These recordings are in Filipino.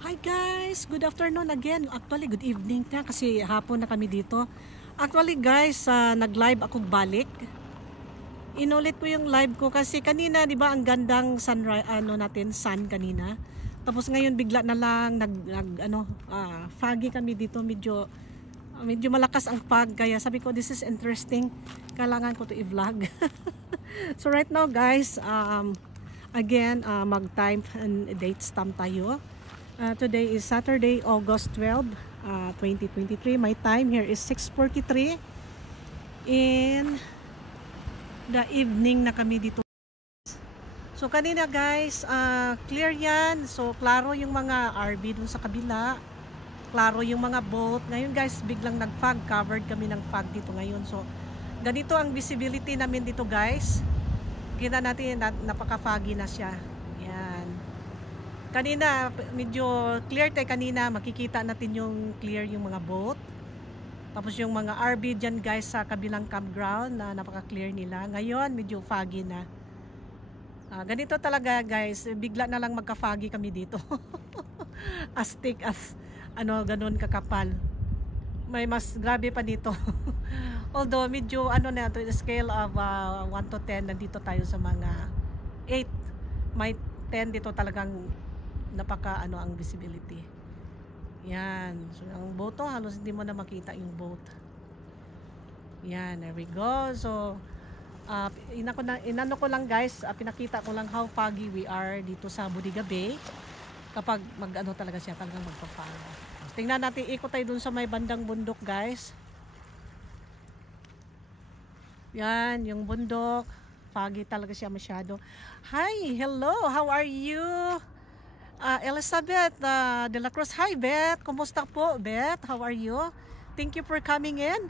Hi guys! Good afternoon again. Actually, good evening na kasi hapon na kami dito. Actually guys, nag-live ako balik. Inulit ko yung live ko kasi kanina, 'di ba, ang gandang sunrise sun kanina. Tapos ngayon bigla na lang foggy kami dito, medyo malakas ang fog kaya sabi ko this is interesting. Kailangan ko to i-vlog. So right now guys, again, mag-time and date stamp tayo. Today is Saturday, August 12, 2023. My time here is 6:43 in the evening na kami dito. So kanina guys, clear yan. So klaro yung mga RV dun sa kabila. Klaro yung mga boat. Ngayon guys, biglang nag-fog. Covered kami ng fog dito ngayon. So ganito ang visibility namin dito guys. Kita natin, napaka-foggy na siya. Yan. Kanina, medyo clear tayo kanina. Makikita natin yung clear yung mga boat. Tapos yung mga RV dyan guys sa kabilang campground na napaka-clear nila. Ngayon, medyo foggy na. Ganito talaga guys. Bigla na lang magka-foggy kami dito. As thick as ganun kakapal. May mas grabe pa dito. Although medyo na to the scale of 1 to 10, nandito tayo sa mga 8. May 10 dito talagang napaka ang visibility. Yan. So ang boat halos hindi mo na makita yung boat. Yan, there we go. So inano ko lang guys, pinakita ko lang how foggy we are dito sa Bodega Bay. Kapag talaga siya, talagang magpa-fog. Tingnan natin, ikot tayo dun sa may bandang bundok guys. Yan, yung bundok. Foggy talaga siya masyado. Hi, hello, how are you? Elizabeth de la Cruz. Hi Beth, kumusta po Beth? How are you? Thank you for coming in.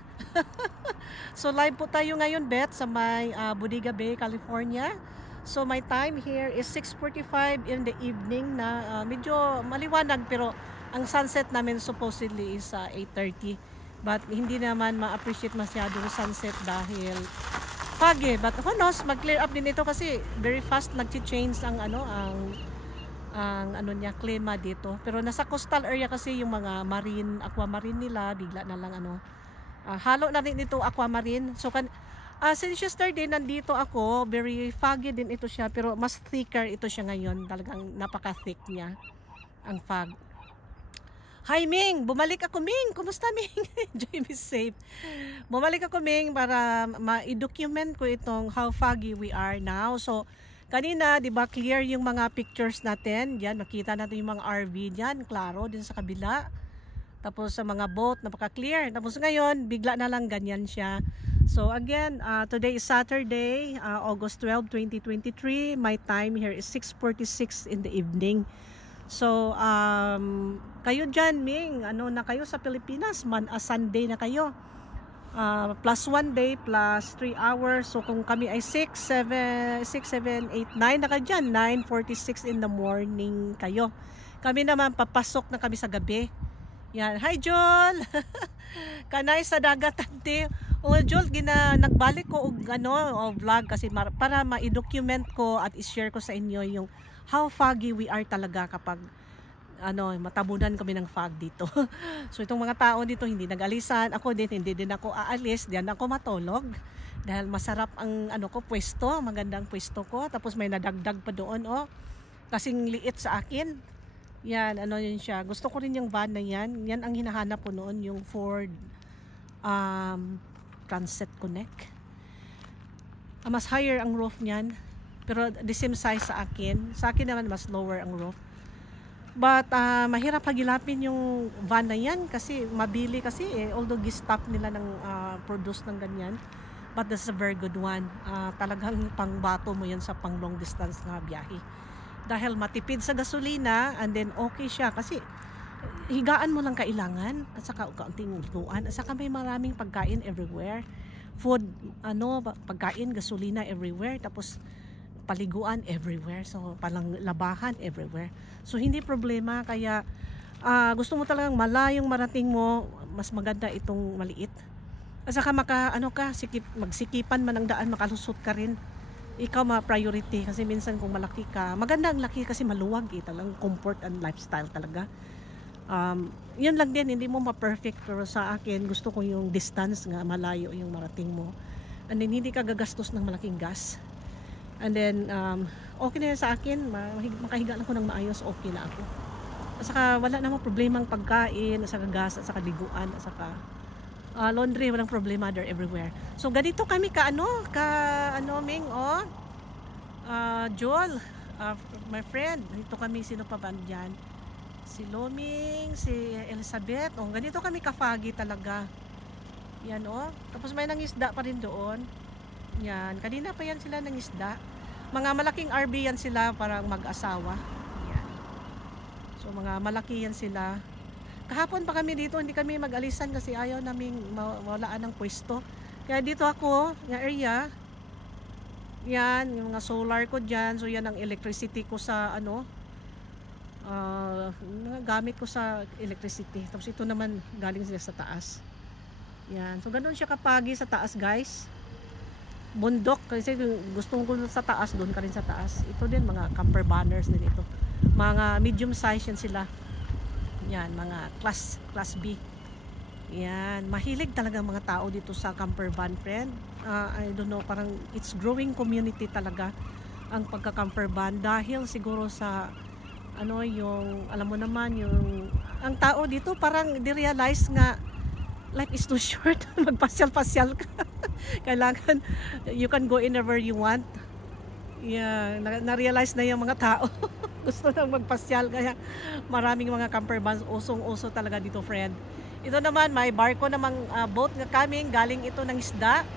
So live po tayo ngayon Beth sa may Bodega Bay, California. So my time here is 6:45 in the evening na medyo maliwanag pero ang sunset namin supposedly is 8:30. But hindi naman ma-appreciate masyado yung sunset dahil foggy. But who knows, mag-clear up din ito kasi very fast nag-change ang klima dito. Pero nasa coastal area kasi yung mga aquamarine nila, bigla na lang halo na rin ito aquamarine. So since yesterday nandito ako, very foggy din ito siya pero mas thicker ito siya ngayon. Talagang napaka-thick niya ang fog. Hi Ming, bumalik ako Ming. Kumusta Ming? Joy be safe. Bumalik ako Ming para ma-document ko itong how foggy we are now. So kanina, 'di ba, clear yung mga pictures natin. Diyan makita natin yung mga RV diyan, klaro din sa kabila. Tapos sa mga boat, napaka-clear. Tapos ngayon, bigla na lang ganyan siya. So again, today is Saturday, August 12, 2023. My time here is 6:46 in the evening. So kayo dyan, Ming, na kayo sa Pilipinas? Sunday na kayo. Plus 1 day, plus 3 hours. So kung kami ay 6, 7, 8, 9 na kayo dyan, 9:46 in the morning kayo. Kami naman, papasok na kami sa gabi. Yan. Hi, Joel! Kanay sa dagat, ante. Joel, nagbalik ko vlog kasi para ma-document ko at i-share ko sa inyo yung how foggy we are talaga kapag matabunan kami ng fog dito. So itong mga tao dito hindi nag-alisan. Ako din, hindi din ako aalis. Diyan ako matulog. Dahil masarap ang pwesto. Magandang pwesto ko. Tapos may nadagdag pa doon. Kasing liit sa akin. Yan, yun siya. Gusto ko rin yung van na yan. Yan ang hinahanap ko noon. Yung Ford Transit Connect. Mas higher ang roof niyan. Pero the same size sa akin. Sa akin naman mas lower ang roof. But mahirap hagilapin yung van na yan kasi mabili kasi although gistop nila ng produce ng ganyan. But this is a very good one. Talagang pangbato mo yan sa pang long distance na biyahe. Dahil matipid sa gasolina and then okay siya kasi higaan mo lang kailangan at saka kaunting lutuan at saka may maraming pagkain everywhere. Food, pagkain, gasolina everywhere. Tapos paliguan everywhere. So palang labahan everywhere. So hindi problema kaya gusto mo talagang malayong marating mo, mas maganda itong maliit. At saka magsikipan man ang daan, makalusot ka rin. ikaw ma-priority kasi minsan kung malaki ka, maganda ang laki kasi maluwag talagang comfort and lifestyle talaga. Yun lang din, hindi mo ma-perfect, pero sa akin gusto ko yung distance nga malayo yung marating mo, and then hindi ka gagastos ng malaking gas, and then okay na yan sa akin, makahiga lang ko ng maayos, okay na ako. At saka wala namang problemang pagkain, at saka gas, at saka liguan, at saka laundry, walang problema, they're everywhere. So ganito kami Ming, Joel, my friend, dito kami, sino pa ba dyan? Si Loming, si Elizabeth, ganito kami ka-foggy talaga. Yan tapos may nangisda pa rin doon. Yan, kanina pa yan sila nangisda. Mga malaking RV yan sila, parang mag-asawa. Yan. So mga malaki yan sila. Kahapon pa kami dito, hindi kami mag-alisan kasi ayaw naming mawalaan ng pwesto. Kaya dito ako, yung area, yan, yung mga solar ko dyan. So yan ang electricity ko sa gamit ko sa electricity. Tapos ito naman galing sila sa taas. Yan, so ganoon siya kapagi sa taas, guys. Bundok, kasi gusto ko sa taas, doon ka rin sa taas. Ito din, mga camper banners din ito. Mga medium size yan sila. Yan, mga class B. Yan, mahilig talaga mga tao dito sa camper van, friend. I don't know, parang it's growing community talaga ang pagka-camper van, dahil siguro sa yung alam mo naman, yung ang tao dito parang di-realize nga life is too short. Magpasyal-pasyal ka. Kailangan you can go anywhere you want. Yeah, na-realize na yung mga tao. Gusto nang magpasyal, kaya maraming mga camper vans, usong-uso talaga dito, friend. Ito naman, may barko namang boat nga kaming, galing ito ng isda.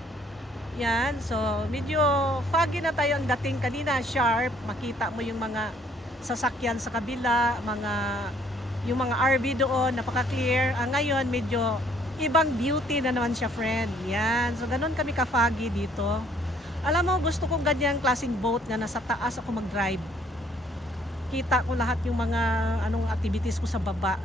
Yan, so medyo foggy na tayo ang dating kanina, sharp. Makita mo yung mga sasakyan sa kabila, yung mga RV doon, napaka-clear. Ngayon, medyo ibang beauty na naman siya, friend. Yan, so ganun kami ka-foggy dito. Alam mo, gusto kong ganyang klaseng boat nga nasa taas ako mag-drive. Kita ko lahat yung mga activities ko sa baba.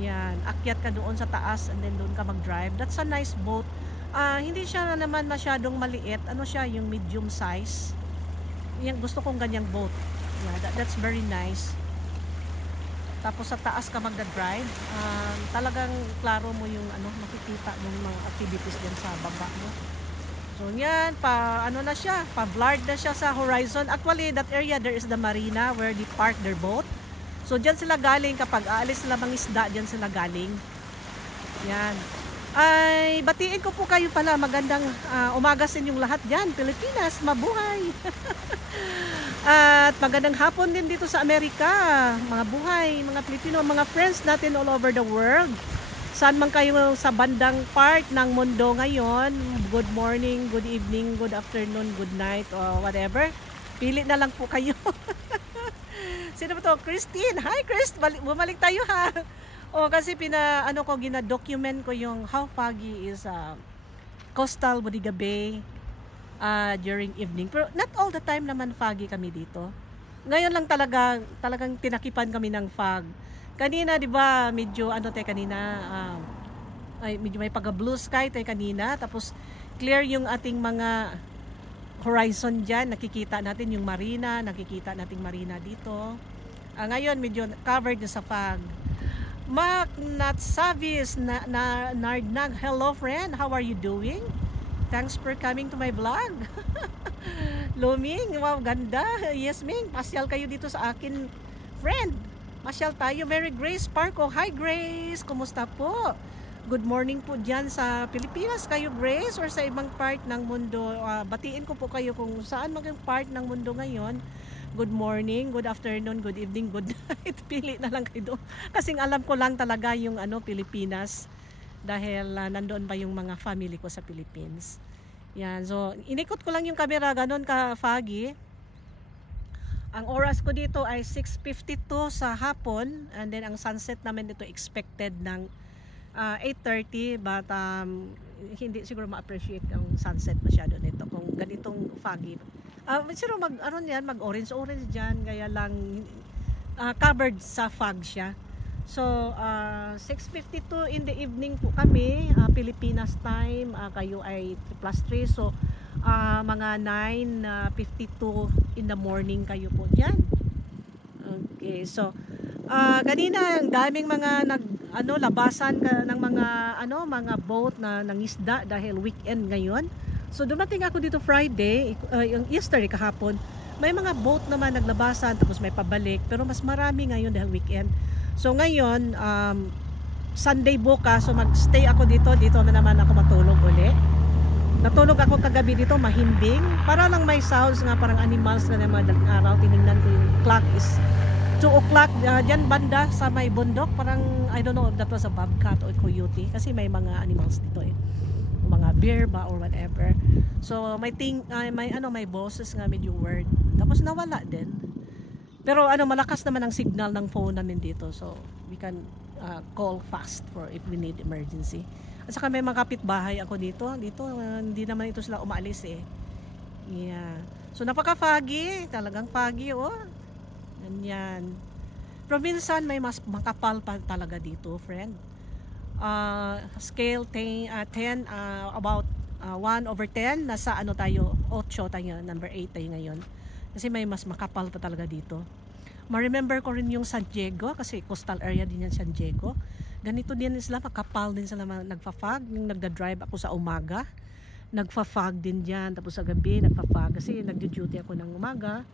Yan, akyat ka doon sa taas and then doon ka mag-drive. That's a nice boat. Hindi siya naman masyadong maliit. Siya, yung medium size. Yan, gusto kong ganyang boat. Yeah, that's very nice. Tapos sa taas ka magda-drive, talagang klaro mo yung makikita mo yung mga activities din sa baba mo. So yan, na siya, pa-blurred na siya sa horizon. Actually, that area, there is the marina where they park their boat. So diyan sila galing, kapag aalis sila mangisda, diyan sila galing. Yan. Ay, batiin ko po kayo pala, magandang umaga sa inyong lahat diyan, Pilipinas, mabuhay. At magandang hapon din dito sa Amerika, mga buhay, mga Pilipino, mga friends natin all over the world. Saan man kayo sa bandang part ng mundo ngayon, good morning, good evening, good afternoon, good night, or whatever. Pili na lang po kayo. Sino ba to? Christine. Hi, Chris. Bumalik tayo, ha. Kasi gina-document ko yung how foggy is coastal Bodega Bay during evening. Pero not all the time naman foggy kami dito. Ngayon lang talagang tinakipan kami ng fog. Kanina, 'di ba, medyo medyo may pagka-blue sky tayo kanina, tapos clear yung ating mga horizon diyan, nakikita natin yung marina, nakikita nating marina dito. Ngayon medyo covered na sa fog. Mac Nat Savis Nardnag, hello friend, how are you doing? Thanks for coming to my vlog. Luming, wow, ganda. Yes, Ming, pasyal kayo dito sa akin, friend. Masyal tayo. Mary Grace Parco. Hi Grace, kumusta po? Good morning po dyan sa Pilipinas kayo, Grace, or sa ibang part ng mundo. Batiin ko po kayo kung saan maging part ng mundo ngayon. Good morning, good afternoon, good evening, good night. Pili na lang kayo doon. Kasing alam ko lang talaga yung Pilipinas, dahil nandoon pa yung mga family ko sa Philippines. Yan, so inikot ko lang yung camera, ganun ka foggy. Ang oras ko dito ay 6:52 sa hapon, and then ang sunset namin dito expected ng 8:30, but hindi siguro ma-appreciate ang sunset masyado nito kung ganitong foggy. Siguro mag-orange diyan, kaya lang covered sa fog siya. So 6:52 in the evening po kami, Pilipinas time, kayo ay +3, so mga 9:52 in the morning kayo po dyan. Okay, so kanina ang daming mga labasan ng mga boat na nangisda dahil weekend ngayon. So dumating ako dito Friday, yung yesterday kahapon, may mga boat naman naglabasan tapos may pabalik, pero mas marami ngayon dahil weekend. So ngayon Sunday bukas, so magstay ako dito naman ako matulog uli. Natulog ako kagabi dito mahimbing, para lang may sounds nga parang animals na madaling araw. Tinignan ko yung clock is 2 o'clock dyan banda sa may bundok, parang I don't know if that was a bobcat or coyote kasi may mga animals dito mga bear ba or whatever. So may boses nga medyo word, tapos nawala din. Pero malakas naman ang signal ng phone namin dito, so we can call fast for if we need emergency. At saka may mga kapitbahay ako dito hindi naman ito sila umaalis yeah. So napaka foggy, talagang foggy ganyan. Pero minsan may mas makapal pa talaga dito, friend. Scale 10, about 1/10, nasa tayo 8 tayo, number 8 tayo ngayon, kasi may mas makapal pa talaga dito. Ma-remember ko rin yung San Diego, kasi coastal area din yan San Diego. Ganito din sila, makapal din sila nagfa-fog. Yung nagda-drive ako sa umaga, nagfa-fog din dyan, tapos sa gabi nagfa-fog kasi nagdu-duty ako ng umaga.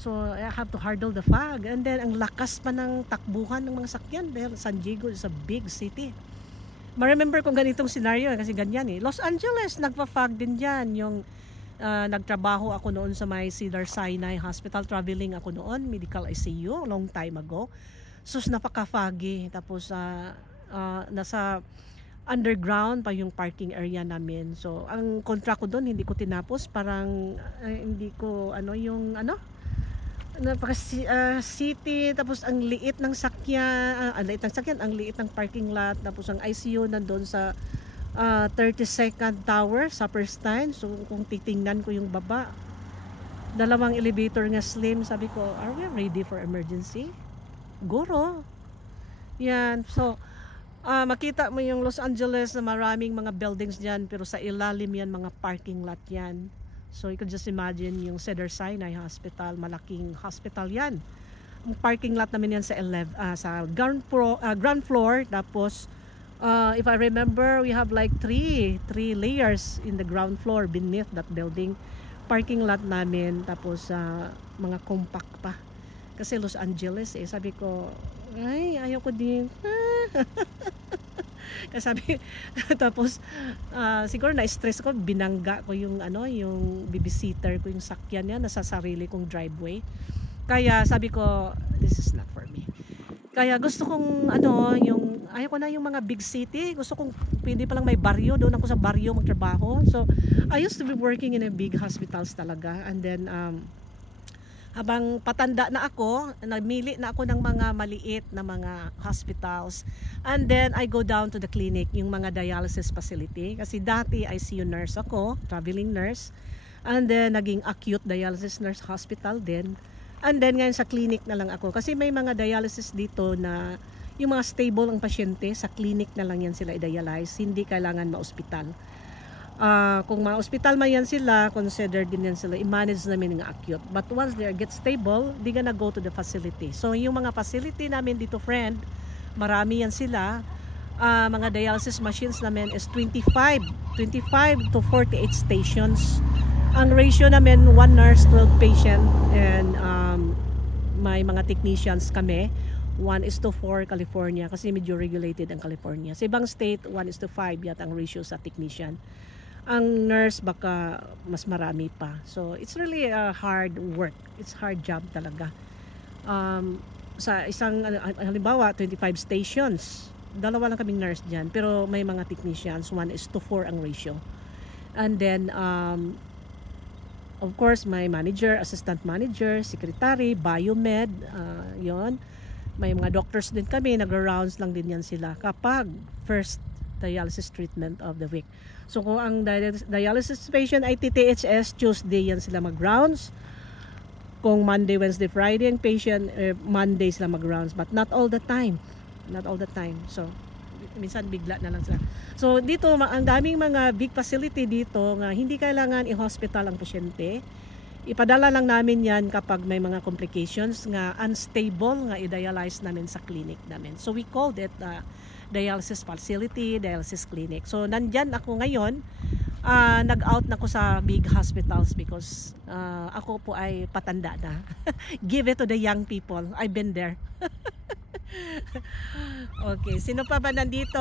So I have to hurdle the fog, and then ang lakas pa ng takbuhan ng mga sakyan dahil San Diego is a big city. Ma-remember kong ganitong scenario kasi ganyan Los Angeles, nagpa-fog din dyan. Yung nagtrabaho ako noon sa may Cedars-Sinai Hospital, traveling ako noon, medical ICU, long time ago. So napaka-foggy, tapos nasa underground pa yung parking area namin. So ang kontra ko doon, hindi ko tinapos, parang hindi ko city, tapos ang liit ng sakyan, ang liit ng parking lot, tapos ang ICU nandoon sa 32nd tower sa first time. So kung titingnan ko yung baba, dalawang elevator nga slim, sabi ko, are we ready for emergency? Guro yan. So makita mo yung Los Angeles na maraming mga buildings dyan, pero sa ilalim yan mga parking lot yan. So you can just imagine yung Cedars-Sinai Hospital, malaking hospital yan. Ang parking lot namin yan sa ground floor. Tapos if I remember, we have like three layers in the ground floor beneath that building. Parking lot namin, tapos mga compact pa. Kasi Los Angeles sabi ko, ay ayoko din. Sabi, tapos siguro na-stress ko, binangga ko yung yung babysitter ko, yung sakyan niya nasa sarili kong driveway. Kaya sabi ko, this is not for me. Kaya gusto kong ayoko na yung mga big city. Gusto kong pwede pa lang may baryo, doon ako sa baryo magtrabaho. So I used to be working in a big hospitals talaga, and then habang patanda na ako, namili na ako ng mga maliit na mga hospitals, and then I go down to the clinic, yung mga dialysis facility, kasi dati ICU nurse ako, traveling nurse, and then naging acute dialysis nurse hospital din, and then ngayon sa clinic na lang ako, kasi may mga dialysis dito na yung mga stable ang pasyente, sa clinic na lang yan sila i-dialyze, hindi kailangan ma-hospital. Kung ma-hospital man yan sila, consider din yan sila, i-manage namin ng acute. But once they get stable, they gonna go to the facility. So yung mga facility namin dito, friend, marami yan sila. Mga dialysis machines namin is 25 to 48 stations. Ang ratio namin, 1 nurse, 12 patient, and may mga technicians kami. 1:4 California, kasi medyo regulated ang California. Sa ibang state, 1:5 yata ang ratio sa technician. Ang nurse baka mas marami pa. So it's really a hard work. It's hard job talaga. Sa isang halimbawa 25 stations, dalawa lang kaming nurse diyan, pero may mga technicians, 1:4 ang ratio. And then of course may manager, assistant manager, secretary, biomed, yon. May mga doctors din kami, nagra-rounds lang din yan sila kapag first dialysis treatment of the week. So kung ang dialysis patient ay TTHS, Tuesday yan sila mag-rounds. Kung Monday, Wednesday, Friday ang patient, Monday sila mag-rounds, but not all the time. Not all the time. So minsan bigla na lang sila. So dito ang daming mga big facility dito nga hindi kailangan i-hospital ang pasyente. Ipadala lang namin yan kapag may mga complications nga unstable nga i-dialyze namin sa clinic namin. So we called it dialysis facility, dialysis clinic. So nandyan ako ngayon. Nag-out na ko sa big hospitals because ako po ay patanda na. Give it to the young people. I've been there. Okay, sino pa ba nandito?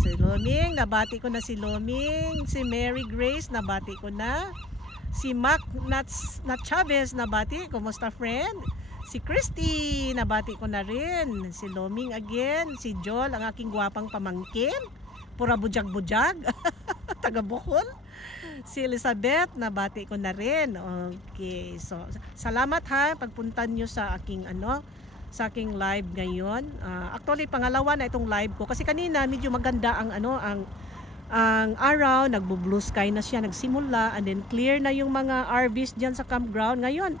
Si Loming, nabati ko na si Loming. Si Mary Grace, nabati ko na. Si Mac Nat Chavez, nabati. Kumusta friend? Si Christy, nabati ko na rin. Si Loming again. Si Joel, ang aking gwapang pamangkin. Pura bujag-bujag. Taga Bukol. Si Elizabeth, nabati ko na rin. Okay, so salamat ha pagpunta nyo sa aking sa aking live ngayon. Actually pangalawa na itong live ko kasi kanina medyo maganda ang ang araw, nagbo-blue sky na siya, nagsimula, and then clear na yung mga RVs diyan sa campground. Ngayon,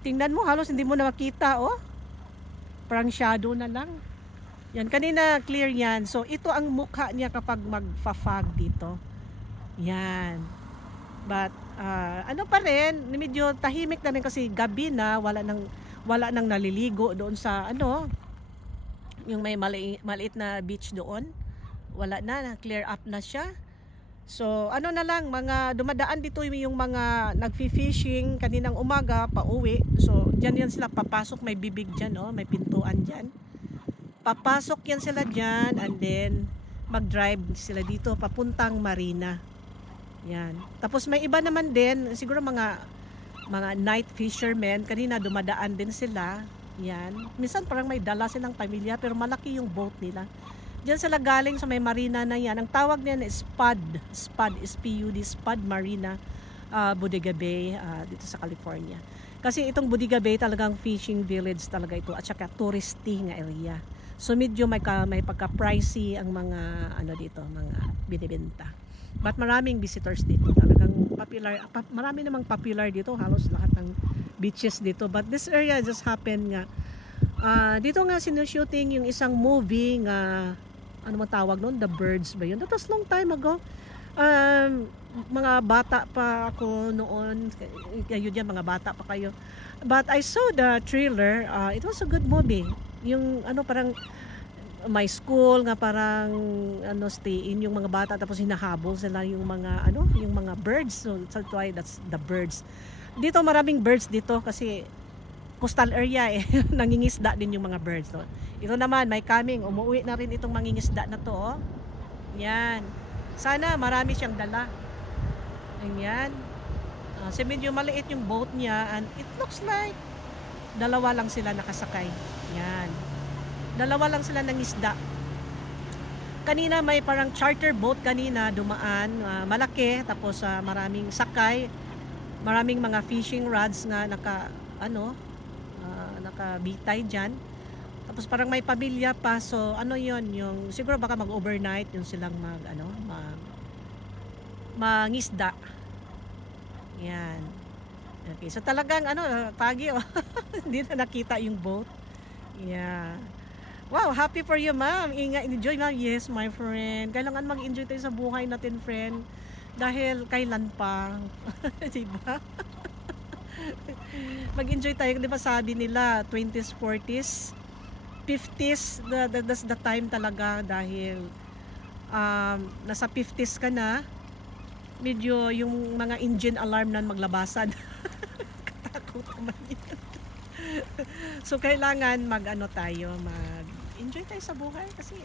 tingnan mo halos hindi mo na makita, oh. Parang shadow na lang. Yan, kanina clear yan. So ito ang mukha niya kapag magfa-fog dito. Yan. But ano pa rin, medyo tahimik na rin kasi gabi na, wala nang naliligo doon sa yung may maliit na beach doon. Wala na, clear up na siya. So ano na lang, mga dumadaan dito yung mga nagfi-fishing kaninang umaga pauwi. So diyan yan sila papasok, may bibig diyan, may pintuan diyan. Papasok yan sila diyan and then mag-drive sila dito papuntang marina. Yan. Tapos may iba naman din, siguro mga night fishermen, kanina dumadaan din sila. Yan. Minsan parang may dala silang pamilya pero malaki yung boat nila. Diyan sila galing sa may marina na yan. Ang tawag niyan is SPUD, S-P-U-D, SPUD Marina, Bodega Bay, dito sa California. Kasi itong Bodega Bay talagang fishing village talaga ito at saka touristy nga area. So medyo may pagka-pricey ang mga dito, mga binibenta. But maraming visitors dito. Talagang popular, marami namang popular dito, halos lahat ng beaches dito. But this area just happened nga dito nga sinushooting yung isang movie nga ano mo tawag noon, The Birds ba yun? That was long time ago. Mga bata pa ako noon, kayo dyan mga bata pa kayo. But I saw the trailer. It was a good movie. Yung parang my school nga parang stay in yung mga bata tapos hinahabol sila yung mga yung mga birds. So that's why that's The Birds. Dito maraming birds dito kasi coastal area nangingisda din yung mga birds. So, ito naman may coming, umuwi na rin itong mangingisda na to, oh. Yan. Sana marami siyang dala. Ayan. So medyo maliit yung boat niya and it looks like dalawa lang sila nakasakay. Yan. Dalawa lang sila ng isda. Kanina may parang charter boat kanina dumaan, malaki, tapos maraming sakay, maraming mga fishing rods nga nakabitay dyan. Tapos parang may pamilya pa, so yon yung siguro baka mag-overnight yung silang mangisda. Yan. Okay, so talagang pagi hindi na nakita yung boat. Yeah. Wow, happy for you, ma'am. Enjoy, ma'am. Yes, my friend. Kailangan mag-enjoy tayo sa buhay natin, friend. Dahil kailan pa. Diba? Mag-enjoy tayo. Diba sabi nila, 20s, 40s, 50s, that's the time talaga. Dahil nasa 50s ka na, medyo yung mga engine alarm na maglabasan. Katakot naman yun. So kailangan mag-enjoy tayo sa buhay kasi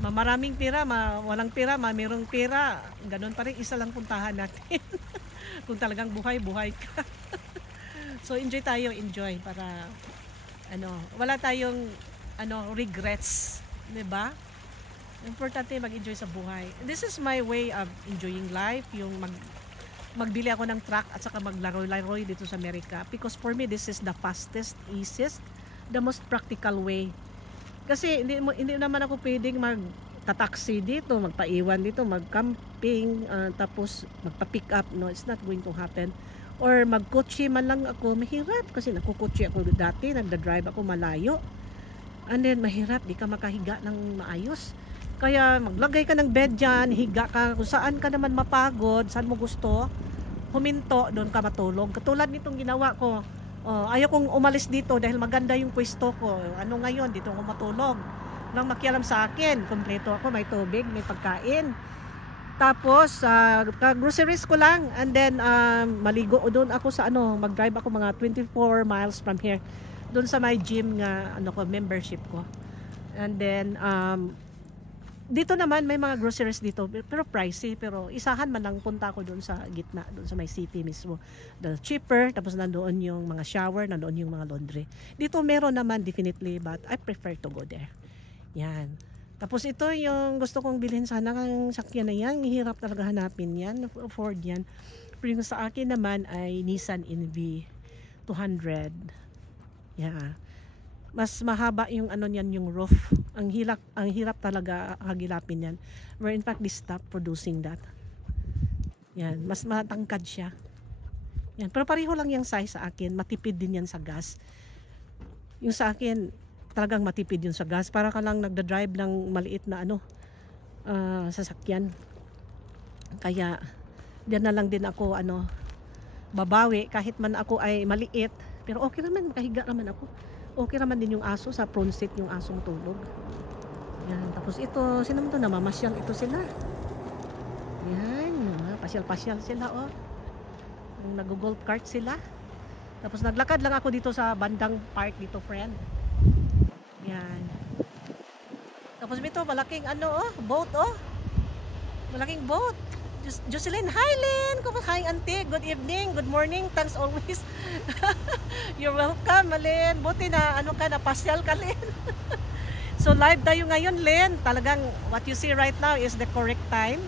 maraming pera, walang pera, mayroong pera, ganun pa rin, isa lang puntahan natin. Kung talagang buhay ka. So enjoy para wala tayong regrets, 'di ba? Importante mag-enjoy sa buhay. This is my way of enjoying life, yung magbili ako ng truck at saka maglaro-laro dito sa Amerika, because for me this is the fastest, easiest, the most practical way. Kasi hindi naman ako pwedeng magta-taxi dito, magpaiwan dito, mag-camping, tapos magpa-pick up. No, it's not going to happen. Or mag-kotse man lang ako, mahirap kasi nagkukotse ako dati, nagda-drive ako malayo. And then mahirap, di ka makahiga ng maayos. Kaya maglagay ka ng bed dyan, higa ka kung saan ka naman mapagod, saan mo gusto, huminto, doon ka matulog. Katulad nitong ginawa ko. Ayaw kong umalis dito dahil maganda yung pwesto ko. Ano ngayon, dito ako matulog. Walang makialam sa akin. Kompleto ako, may tubig, may pagkain. Tapos, groceries ko lang. And then, maligo doon ako sa mag-drive ako mga 24 miles from here. Doon sa my gym nga, membership ko. And then, dito naman may mga groceries dito pero pricey, pero isahan man lang punta ko doon sa gitna, doon sa may city mismo, the cheaper. Tapos nandoon yung mga shower, nandoon yung mga laundry. Dito meron naman definitely, but I prefer to go there. Yan. Tapos ito yung gusto kong bilhin sana ng sakyan na yan. Hirap talaga hanapin yan, Ford yan. Pero yung sa akin naman ay Nissan NV 200. Yeah. Mas mahaba yung niyan, yung roof. Ang hirap talaga hagilapin yan. Where in fact they stop producing that. Yan, mas matangkad siya. Yan, pero pareho lang yung size sa akin. Matipid din yan sa gas. Yung sa akin talagang matipid yun sa gas. Para ka lang nagda-drive ng maliit na sasakyan. Kaya diyan na lang din ako babawi kahit man ako ay maliit. Pero okay naman, makahiga naman ako. Okay naman din yung aso, sa prone seat yung asong tulog. Yan, tapos ito, sino mo ito? Namamasyal ito sila. Yan, pasyal-pasyal sila, nag-golf cart sila. Tapos naglakad lang ako dito sa bandang park dito, friend. Yan. Tapos ito, malaking boat, malaking boat. Jocelyn, hi Lynn! Hi auntie, good evening, good morning, thanks always. You're welcome, Lynn. Buti na napasyal ka, Lynn. So live tayo ngayon, Lynn. Talagang what you see right now is the correct time.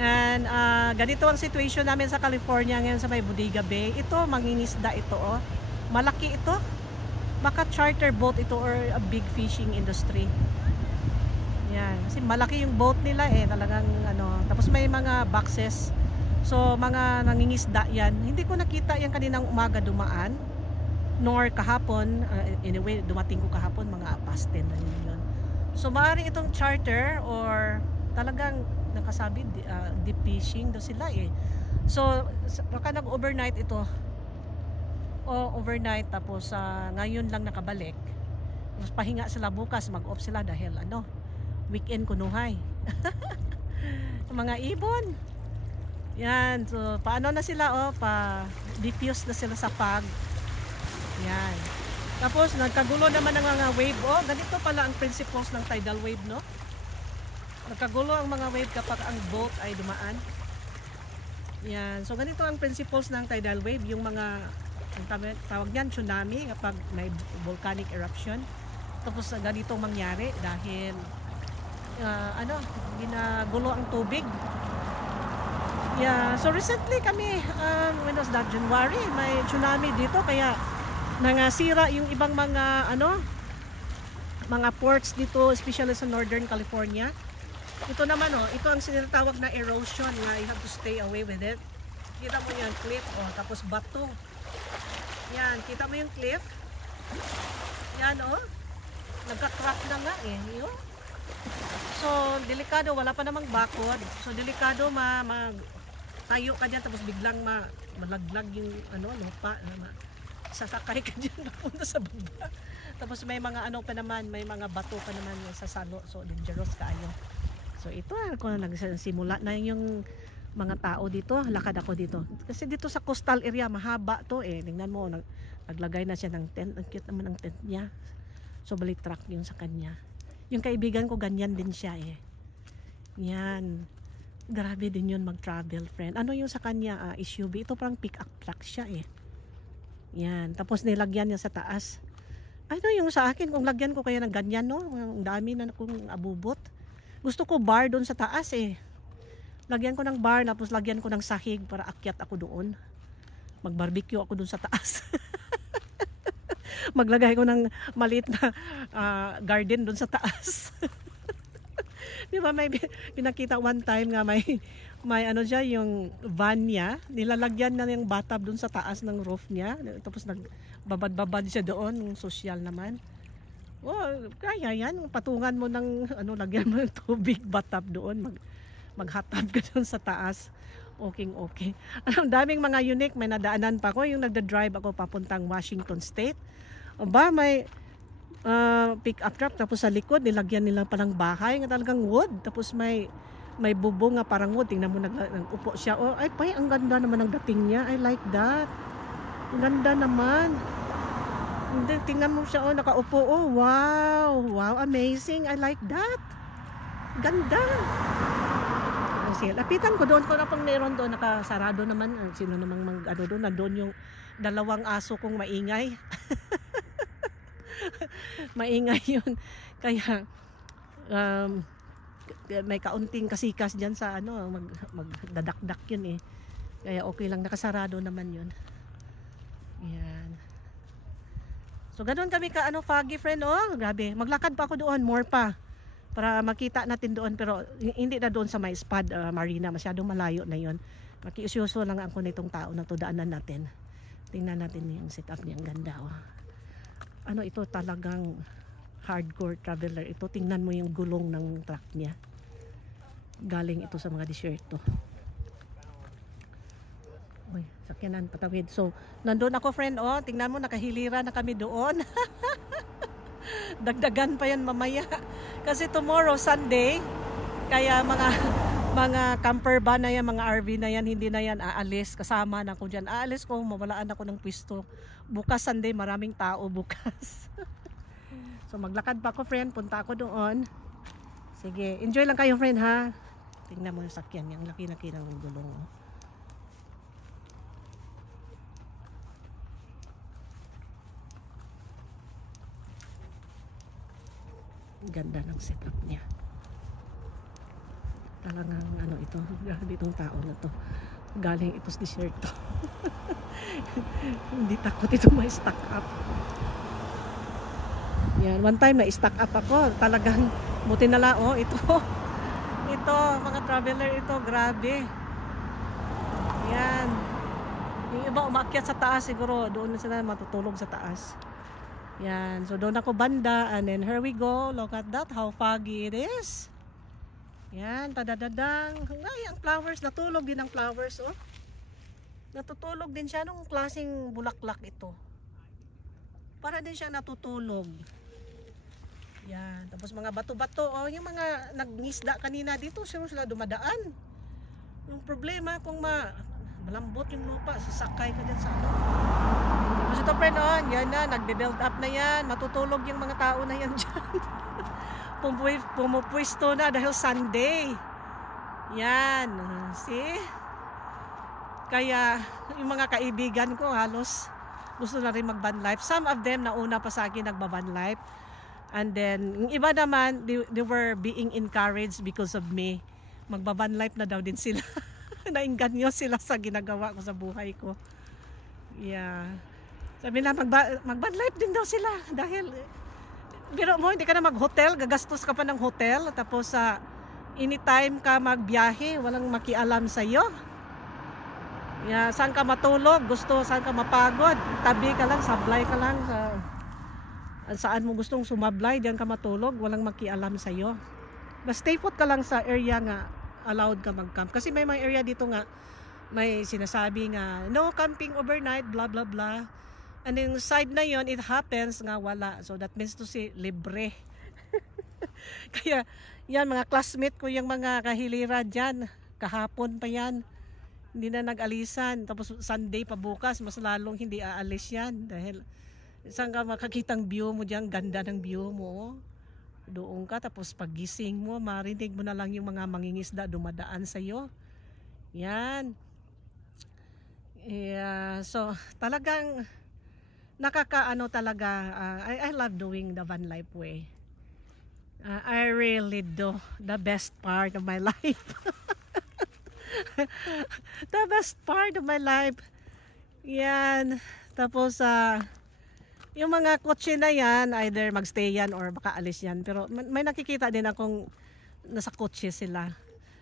And ganito ang situation namin sa California ngayon sa may Bodega Bay. Ito, mangingisda ito, malaki ito. Baka charter boat ito or a big fishing industry. Yan, kasi malaki yung boat nila talagang tapos may mga boxes. So mga nangingisda yan. Hindi ko nakita yan kaninang umaga dumaan, nor kahapon. Anyway, dumating ko kahapon mga past 10 na yun. So maaari itong charter or talagang nakasabi deep fishing do sila So baka nag-overnight ito. Overnight, tapos ngayon lang nakabalik. Tapos pahinga sila bukas, mag-off sila dahil weekend kunuhay. Mga ibon. Yan, so paano na sila pa-diffuse na sila sa pag. Yan. Tapos nagkagulo naman ng mga wave. Ganito pala ang principles ng tidal wave, no? Nagkagulo ang mga wave kapag ang boat ay dumaan. Yan. So ganito ang principles ng tidal wave, yung mga tawag niyan tsunami kapag may volcanic eruption. Tapos ganito mangyari dahil ginagulo ang tubig. Yeah, so recently kami when was that, January, may tsunami dito kaya nangasira yung ibang mga mga ports dito, especially sa Northern California. Ito naman ito ang sinatawag na erosion nga you have to stay away with it. Kita mo yung cliff tapos bato. Yan, kita mo yung cliff. Yan nagka-crack na nga So, delikado, wala pa namang bakod. So, delikado tayo ka dyan, tapos biglang malaglag yung lupa. Sasakay ka dyan, napunta sa baba. Tapos may mga pa naman, may mga bato pa naman sa salo. So, dangerous kayo. So, ito ako nagsimula na yung mga tao dito. Lakad ako dito. Kasi dito sa coastal area, mahaba to Tingnan mo, naglagay na siya ng tent. Ang cute naman ang tent niya. So, balik truck yung sa kanya. Yung kaibigan ko ganyan din siya Yan. Grabe din yun mag-travel, friend. Ano yung sa kanya SUV? Ito parang pick-up truck siya Yan. Tapos nilagyan niya sa taas. Ano yung sa akin kung lagyan ko kaya ng ganyan ang dami na akong abubot. Gusto ko bar doon sa taas Lagyan ko ng bar tapos lagyan ko ng sahig para akyat ako doon. Mag-barbecue ako doon sa taas. Maglagay ko ng maliit na garden doon sa taas. Di ba may pinakita one time nga may yung van niya, nilalagyan na yung bathtub doon sa taas ng roof niya. Tapos nagbabad-babad siya doon, social naman. Oh, kaya yan. Patungan mo ng ano, lagyan mo ng tubig, bathtub doon. Mag-hot tub ka doon sa taas. Okay. Ang daming mga unique. May nadaanan pa ko. Yung nagda-drive ako papuntang Washington State. Aba, may pick up truck. Tapos sa likod, nilagyan nila palang bahay. Nga talagang wood. Tapos may bubong nga parang wood. Tingnan mo, nag-upo siya. Oh, ay, pay, ang ganda naman ang dating niya. I like that. Ang ganda naman. Hindi, tingnan mo siya, oh, nakaupo. Oh, wow. Wow, amazing. I like that. Ganda. Kasi lapitan ko doon ko na pang meron doon, nakasarado naman. Sino namang ano doon, nandoon yung dalawang aso kong maingay. Maingay yun. Kaya may kaunting kasikas dyan sa ano, magdadakdak yun eh. Kaya okay lang, nakasarado naman yun. Yan. So ganoon kami ka ano, foggy friend. Oh, grabe. Maglakad pa ako doon, more pa. Para makita natin doon, pero hindi na doon sa may Spad Marina, masyadong malayo na yon. Makiusyoso lang ako nitong tao na to, daanan natin. Tingnan natin yung setup niya, ang ganda. Oh. Ano ito, talagang hardcore traveler ito. Tingnan mo yung gulong ng truck niya. Galing ito sa mga disyerto. Uy, sakyanan patawid. So nandun ako friend, oh, tingnan mo, nakahilira na kami doon. Dagdagan pa yan mamaya kasi tomorrow Sunday, kaya mga camper ba na yan, mga RV na yan, hindi na yan aalis. Kasama na ako dyan, aalis ko, mawalaan ako ng pwesto bukas Sunday, maraming tao bukas. So maglakad pa ako friend, punta ako doon. Sige, enjoy lang kayo friend ha. Tingnan mo yung sakyan niya, ang laki-laki ng gulong. Ganda ng setup niya. Talagang ano ito, grabe itong tao na to. Galing ito sa disyerto. Hindi takot ito ma-stack up. Yan, one time na-stack up ako. Talagang buti na lang, oh, ito. Ito, mga traveler ito, grabe. Yan. Yung iba umakyat sa taas siguro, doon na sila matutulog sa taas. Yan, so doon ako banda, and then here we go. Look at that, how foggy it is. Yan, tadadadang. Ay, ang flowers, natulog din ang flowers, oh. Natutulog din siya, nung klaseng bulaklak ito. Para din siya natutulog. Yan, tapos mga bato-bato, oh, yung mga nagnisda kanina dito, sila dumadaan. Yung problema kung malambot yung lupa, sasakay ka dyan sa ano. Tapos ito friend, oh, yan na, nagbe-build up na yan, matutulog yung mga tao na yan dyan. Pumupwisto na dahil Sunday. Yan, see? Kaya yung mga kaibigan ko halos gusto na rin mag-van life. Some of them nauna pa sa akin nagba-van life. And then, yung iba naman, they were being encouraged because of me. Magba-van life na daw din sila. Nainganyo sila sa ginagawa ko sa buhay ko. Yeah. Sabi na, mag-van life din daw sila. Dahil, biro mo, hindi ka na mag-hotel, gagastos ka pa ng hotel. Tapos, anytime ka magbiyahe, walang makialam sa'yo. Yeah, saan ka matulog, saan ka mapagod, tabi ka lang, sablay ka lang. Saan mo gustong sumablay, diyan ka matulog, walang makialam sa'yo. Basta stay put ka lang sa area nga allowed ka mag-camp. Kasi may mga area dito nga, may sinasabi nga, no camping overnight, blah blah blah. And yung side na yon, it happens nga wala. So that means to say, libre. Kaya, yan, mga classmate ko, yung mga kahilira dyan, kahapon pa yan, hindi na nag-alisan. Tapos Sunday pa bukas, mas lalong hindi aalis yan. Dahil, saan ka makakitang view mo dyan, ganda ng view mo. Doon ka, tapos pagising mo, marinig mo na lang yung mga mangingisda dumadaan sa'yo. Yan. Yeah, so, talagang, nakakaano talaga, I love doing the van life way. I really do the best part of my life. The best part of my life. Yan. Tapos, yung mga kotse na yan, either magstay yan or makaalis yan. Pero may nakikita din akong nasa kotse sila.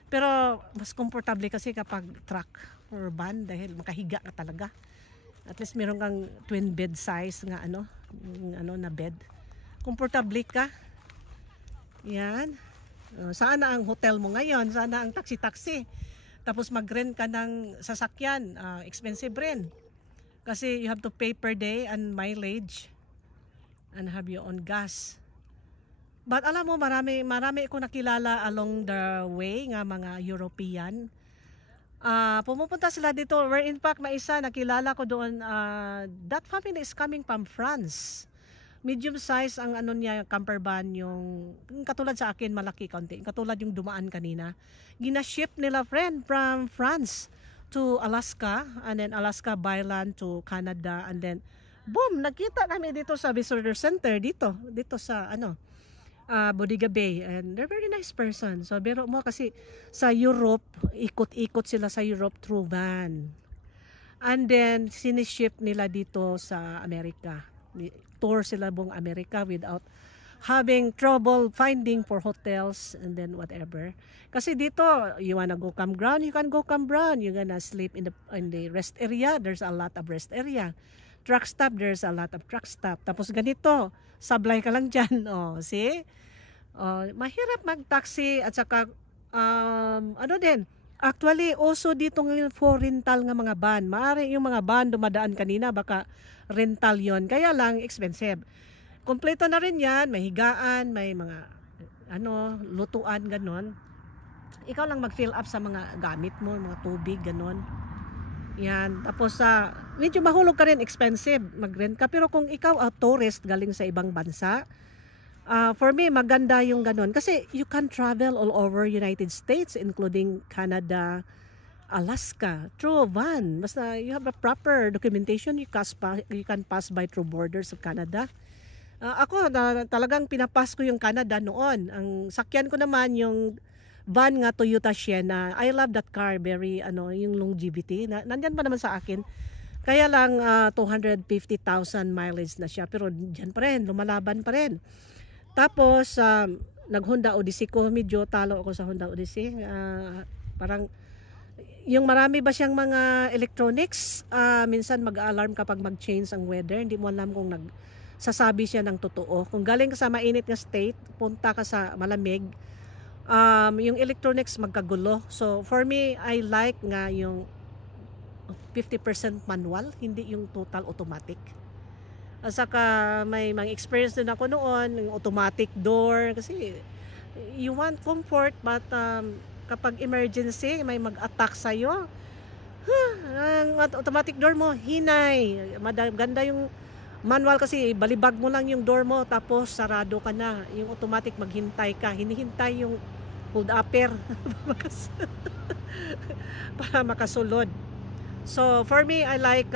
Pero mas komportable kasi kapag truck or van dahil makahiga ka talaga. At least meron kang twin bed size nga ano na bed. komportable ka. Yan. Saan na ang hotel mo ngayon? Saan na ang taxi-taxi? Tapos mag-rent ka ng sasakyan. Expensive rin. Kasi you have to pay per day and mileage. And have your own gas. But alam mo, marami ko nakilala along the way nga mga European. Pumupunta sila dito. Where in fact, may isa nakilala ko doon. That family is coming from France. Medium size ang ano niya, camper van, yung katulad sa akin, malaki kaunti. Katulad yung dumaan kanina. Gina-ship nila friend from France to Alaska, and then Alaska by land to Canada, and then boom, nakita kami dito sa visitor center dito sa Bodega Bay, and they're very nice person. So biro mo kasi sa Europe, ikot-ikot sila sa Europe through van. And then siniship nila dito sa Amerika. Tour sila buong Amerika without having trouble finding for hotels and then whatever. Kasi dito, you wanna go campground, you can go campground. You're gonna sleep in the rest area. There's a lot of rest area. Truck stop, there's a lot of truck stop. Tapos ganito, sablay ka lang dyan. See? Mahirap mag-taxi at saka actually, also dito ngayon for rental nga mga van. Maaari yung mga van dumadaan kanina, baka rental yon, kaya lang expensive. Kompleto na rin yan, may higaan, may mga lutuan, ganon. Ikaw lang mag-fill up sa mga gamit mo, mga tubig, ganon. Yan, tapos medyo mahulog ka rin, expensive, mag-rent ka. Pero kung ikaw tourist galing sa ibang bansa, for me, maganda yung ganon. Kasi you can travel all over United States, including Canada, Alaska, through a van. Basta you have a proper documentation, you can pass by through borders of Canada. Ako, talagang pinapas ko yung Canada noon. Ang sakyan ko naman yung van nga Toyota Sienna. I love that car, very yung longevity. Nandyan pa naman sa akin. Kaya lang 250,000 mileage na siya, pero dyan pa rin, lumalaban pa rin. Tapos nag-Honda Odyssey ko, medyo talo ako sa Honda Odyssey. Parang yung marami ba siyang mga electronics, minsan mag-alarm kapag mag-change ang weather, hindi mo alam kung nagsasabi siya ng totoo. Kung galing ka sa mainit na state, punta ka sa malamig, yung electronics magkagulo. So for me, I like nga yung 50% manual, hindi yung total automatic. At saka may mga experience din ako noon, yung automatic door, kasi you want comfort, but kapag emergency, may mag-attack sa'yo, ang automatic door mo, hinay. Maganda yung manual kasi balibag mo lang yung door mo, tapos sarado ka na. Yung automatic, maghintay ka. Hinihintay yung hold upper para makasulod. So, for me, I like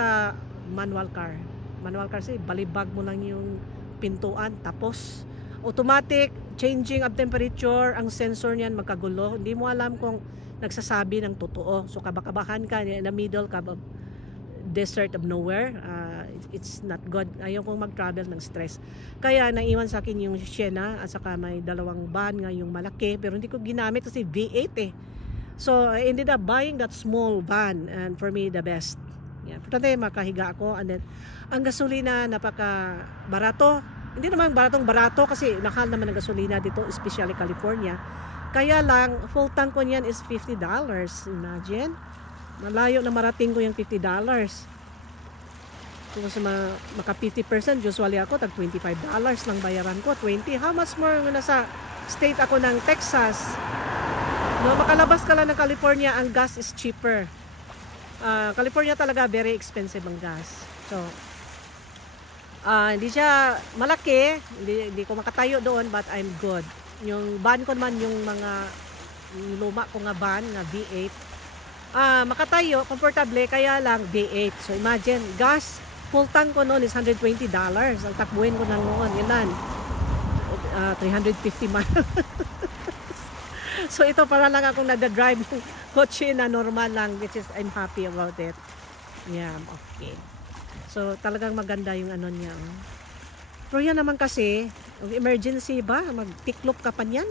manual car. Manual car kasi balibag mo lang yung pintuan, tapos automatic, changing of temperature, ang sensor niyan magkagulo. Hindi mo alam kung nagsasabi ng totoo. So kabakabahan ka, in the middle ka of desert of nowhere. It's not good. Ayaw kong mag-travel ng stress. Kaya naiwan sa akin yung Sienna at saka may dalawang van nga yung malaki. Pero hindi ko ginamit kasi V8 eh. So I ended up buying that small van, and for me the best. Yeah. Pero makahiga ako, and then ang gasolina napaka barato. Hindi naman barato kasi mahal naman ang gasolina dito, especially California. Kaya lang, full tank ko niyan is $50. Imagine. Malayo na marating ko yung $50. Kung maka 50%, usually ako, tag $25 lang bayaran ko. 20, how much more nga nasa state ako ng Texas. No, makalabas ka lang ng California, ang gas is cheaper. California talaga, very expensive ang gas. So, hindi siya malaki, hindi ko makatayo doon, but I'm good. Yung van ko naman, yung mga luma ko nga van, nga V8, makatayo, komportable, kaya lang V8. So imagine, gas, full tank ko noon is $120. Ang takbuhin ko nang noon, yun 350 miles. So ito para lang akong nagda-drive ng kotse na normal lang, which is I'm happy about it. Yeah, okay. So talagang maganda yung ano niya. Pero yan naman kasi, emergency ba, magtiklop ka pa niyan.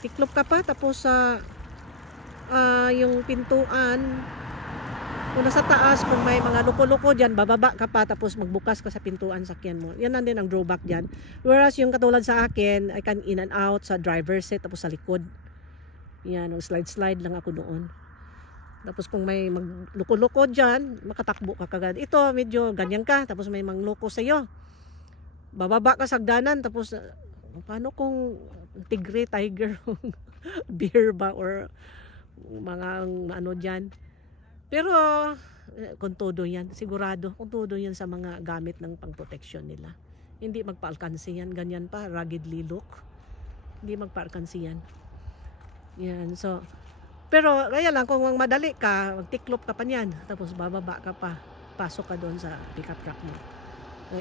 Tiklop ka pa, tapos yung pintuan, Kung nasa taas, kung may mga luko-luko dyan, bababa ka pa tapos magbukas ka sa pintuan sakyan mo. Yan na din ang drawback dyan. Whereas yung katulad sa akin, I can in and out sa driver's seat tapos sa likod. Yan, slide-slide lang ako doon. Tapos kung may magluko-luko dyan, makatakbo ka kagad. Ito, medyo ganyan ka, tapos may mangluko sa'yo. Bababa ka sa hagdanan, tapos paano kung tigre, tiger, bear ba, or mga ano dyan. Pero kung todo yan, sigurado kung todo yan sa mga gamit ng pang-protection nila. Hindi magpa-alkansi yan, ganyan pa, ruggedly look. Hindi magpa-alkansi yan. Yan, so, pero kaya lang kung madali ka, magtiklop ka pa niyan, tapos bababa ka pa, pasok ka doon sa pickup truck mo.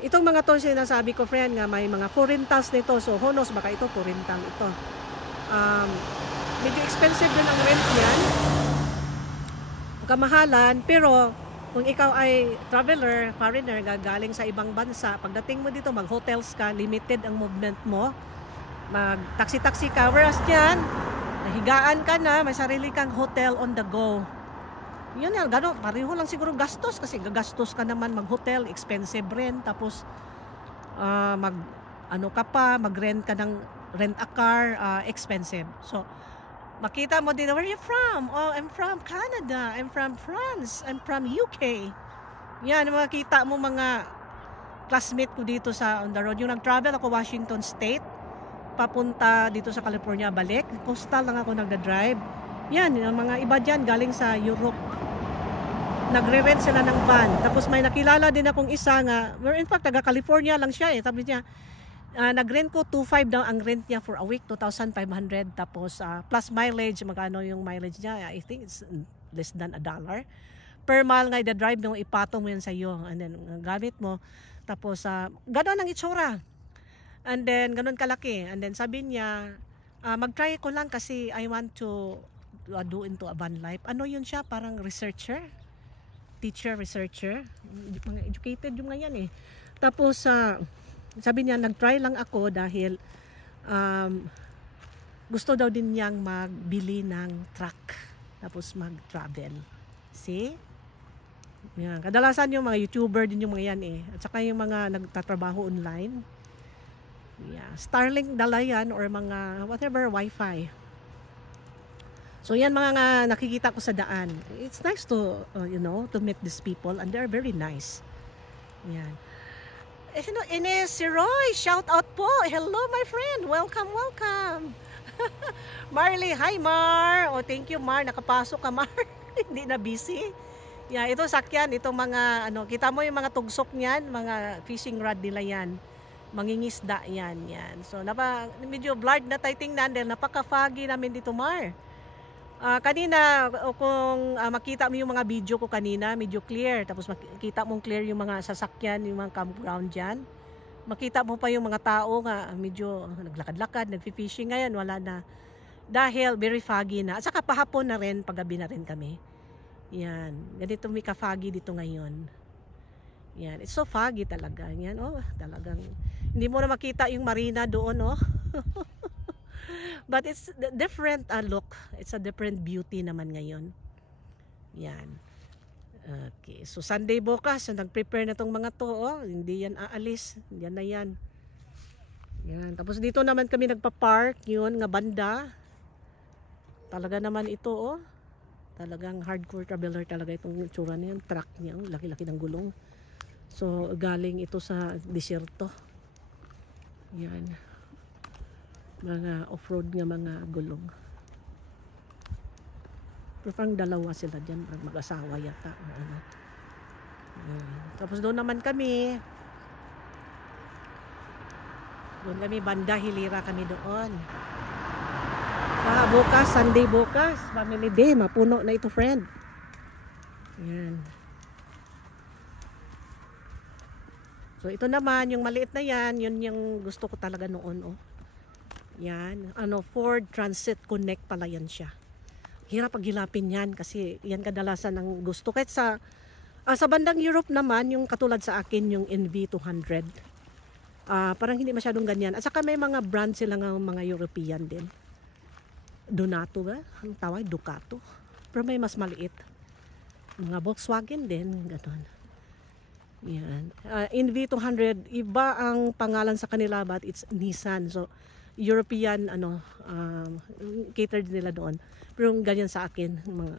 Itong mga to sinasabi ko, friend, nga may mga rentals nito, so who knows, baka ito rental ito. Medyo expensive din ang rent niyan. Kamahalan, pero kung ikaw ay traveler, foreigner, gagaling sa ibang bansa, pagdating mo dito, mag-hotels ka, limited ang movement mo, mag-taxi-taxi ka, whereas dyan, nahigaan ka na, may sarili kang hotel on the go. Yun na, gano'n, pareho lang siguro gastos, kasi gagastos ka naman mag-hotel, expensive rent, tapos mag-rent ka ng rent a car, expensive. So, makita mo din, where are you from? Oh, I'm from Canada. I'm from France. I'm from UK. Yan, makita mo mga classmate ko dito sa on the road. Yung nag-travel ako Washington State, papunta dito sa California, balik. Coastal lang ako nagda-drive. Yan, yung mga iba dyan galing sa Europe. Nagre-rent sila ng van. Tapos may nakilala din akong isa nga, where in fact, taga California lang siya eh. Sabi niya, nag-rent ko 2,500 daw ang rent niya for a week, 2,500, tapos plus mileage, magkano yung mileage niya, I think it's less than $1 per mile nga i-drive mo, ipatong mo yan sa iyo, and then gamit mo, tapos gano'n ang itsura, and then gano'n kalaki, and then sabi niya, mag-try ko lang kasi I want to do into a van life. Ano yun siya, parang researcher, teacher, researcher, mga educated yung ngayon eh. Tapos sabi niya, nag-try lang ako dahil gusto daw din niyang magbili ng truck tapos mag-travel. See? Yan. Kadalasan yung mga YouTuber din yung mga yan eh. At saka yung mga nagtatrabaho online. Yeah. Starlink dala yan or mga whatever, Wi-Fi. So yan mga nakikita ko sa daan. It's nice to, to meet these people and they're very nice. Yan. Ines, si Roy, shout out po. Hello my friend, welcome, welcome. Marley, hi Mar. Oh, thank you Mar, nakapasok ka Mar. Hindi na busy. Yeah, ito sakyan, itong mga kita mo yung mga tugsok niyan, mga fishing rod nila yan. Mangingisda yan, yan. So medyo blurred na tayo tingnan dahil napaka-foggy namin dito Mar. Kanina, kung makita mo yung mga video ko kanina, medyo clear. Tapos makita mong clear yung mga sasakyan, yung mga campground dyan. Makita mo pa yung mga tao nga, medyo naglakad-lakad, nagfi-fishing. Ngayon, wala na. Dahil very foggy na. At saka pahapon na rin, paggabi na rin kami. Yan. Ganito may ka-foggy dito ngayon. Yan. It's so foggy talaga. Yan, talagang. Hindi mo na makita yung marina doon, But it's different look. It's a different beauty naman ngayon. Yan. Okay. So Sunday bukas, so nag-prepare na tong mga to. Hindi yan aalis. Yan na yan. Yan. Tapos dito naman kami nagpa-park. Yun, nga banda. Talaga naman ito, Talagang hardcore traveler talaga itong tsura niya. Yung truck niya. Laki-laki ng gulong. So galing ito sa disyerto. Yan. Mga off-road nga mga gulong. Pero parang dalawa sila dyan, mag-asawa yata. Tapos doon naman kami. Doon kami, banda, hilira kami doon. Bukas, Sunday bukas, family day, mapuno na ito friend. Yan. So ito naman, yung maliit na yan, yun yung gusto ko talaga noon, Yan, Ford Transit Connect pala yan siya. Hirap paghilapin yan kasi yan kadalasan ang gusto. Kahit sa bandang Europe naman, yung katulad sa akin, yung NV200. Parang hindi masyadong ganyan. At saka may mga brand sila ng mga European din. Donato ba? Ang tawag, Ducato. Pero may mas maliit. Mga Volkswagen din, gano'n. Yan. NV200, iba ang pangalan sa kanila but it's Nissan. So, European, catered nila doon. Pero ganyan sa akin, mga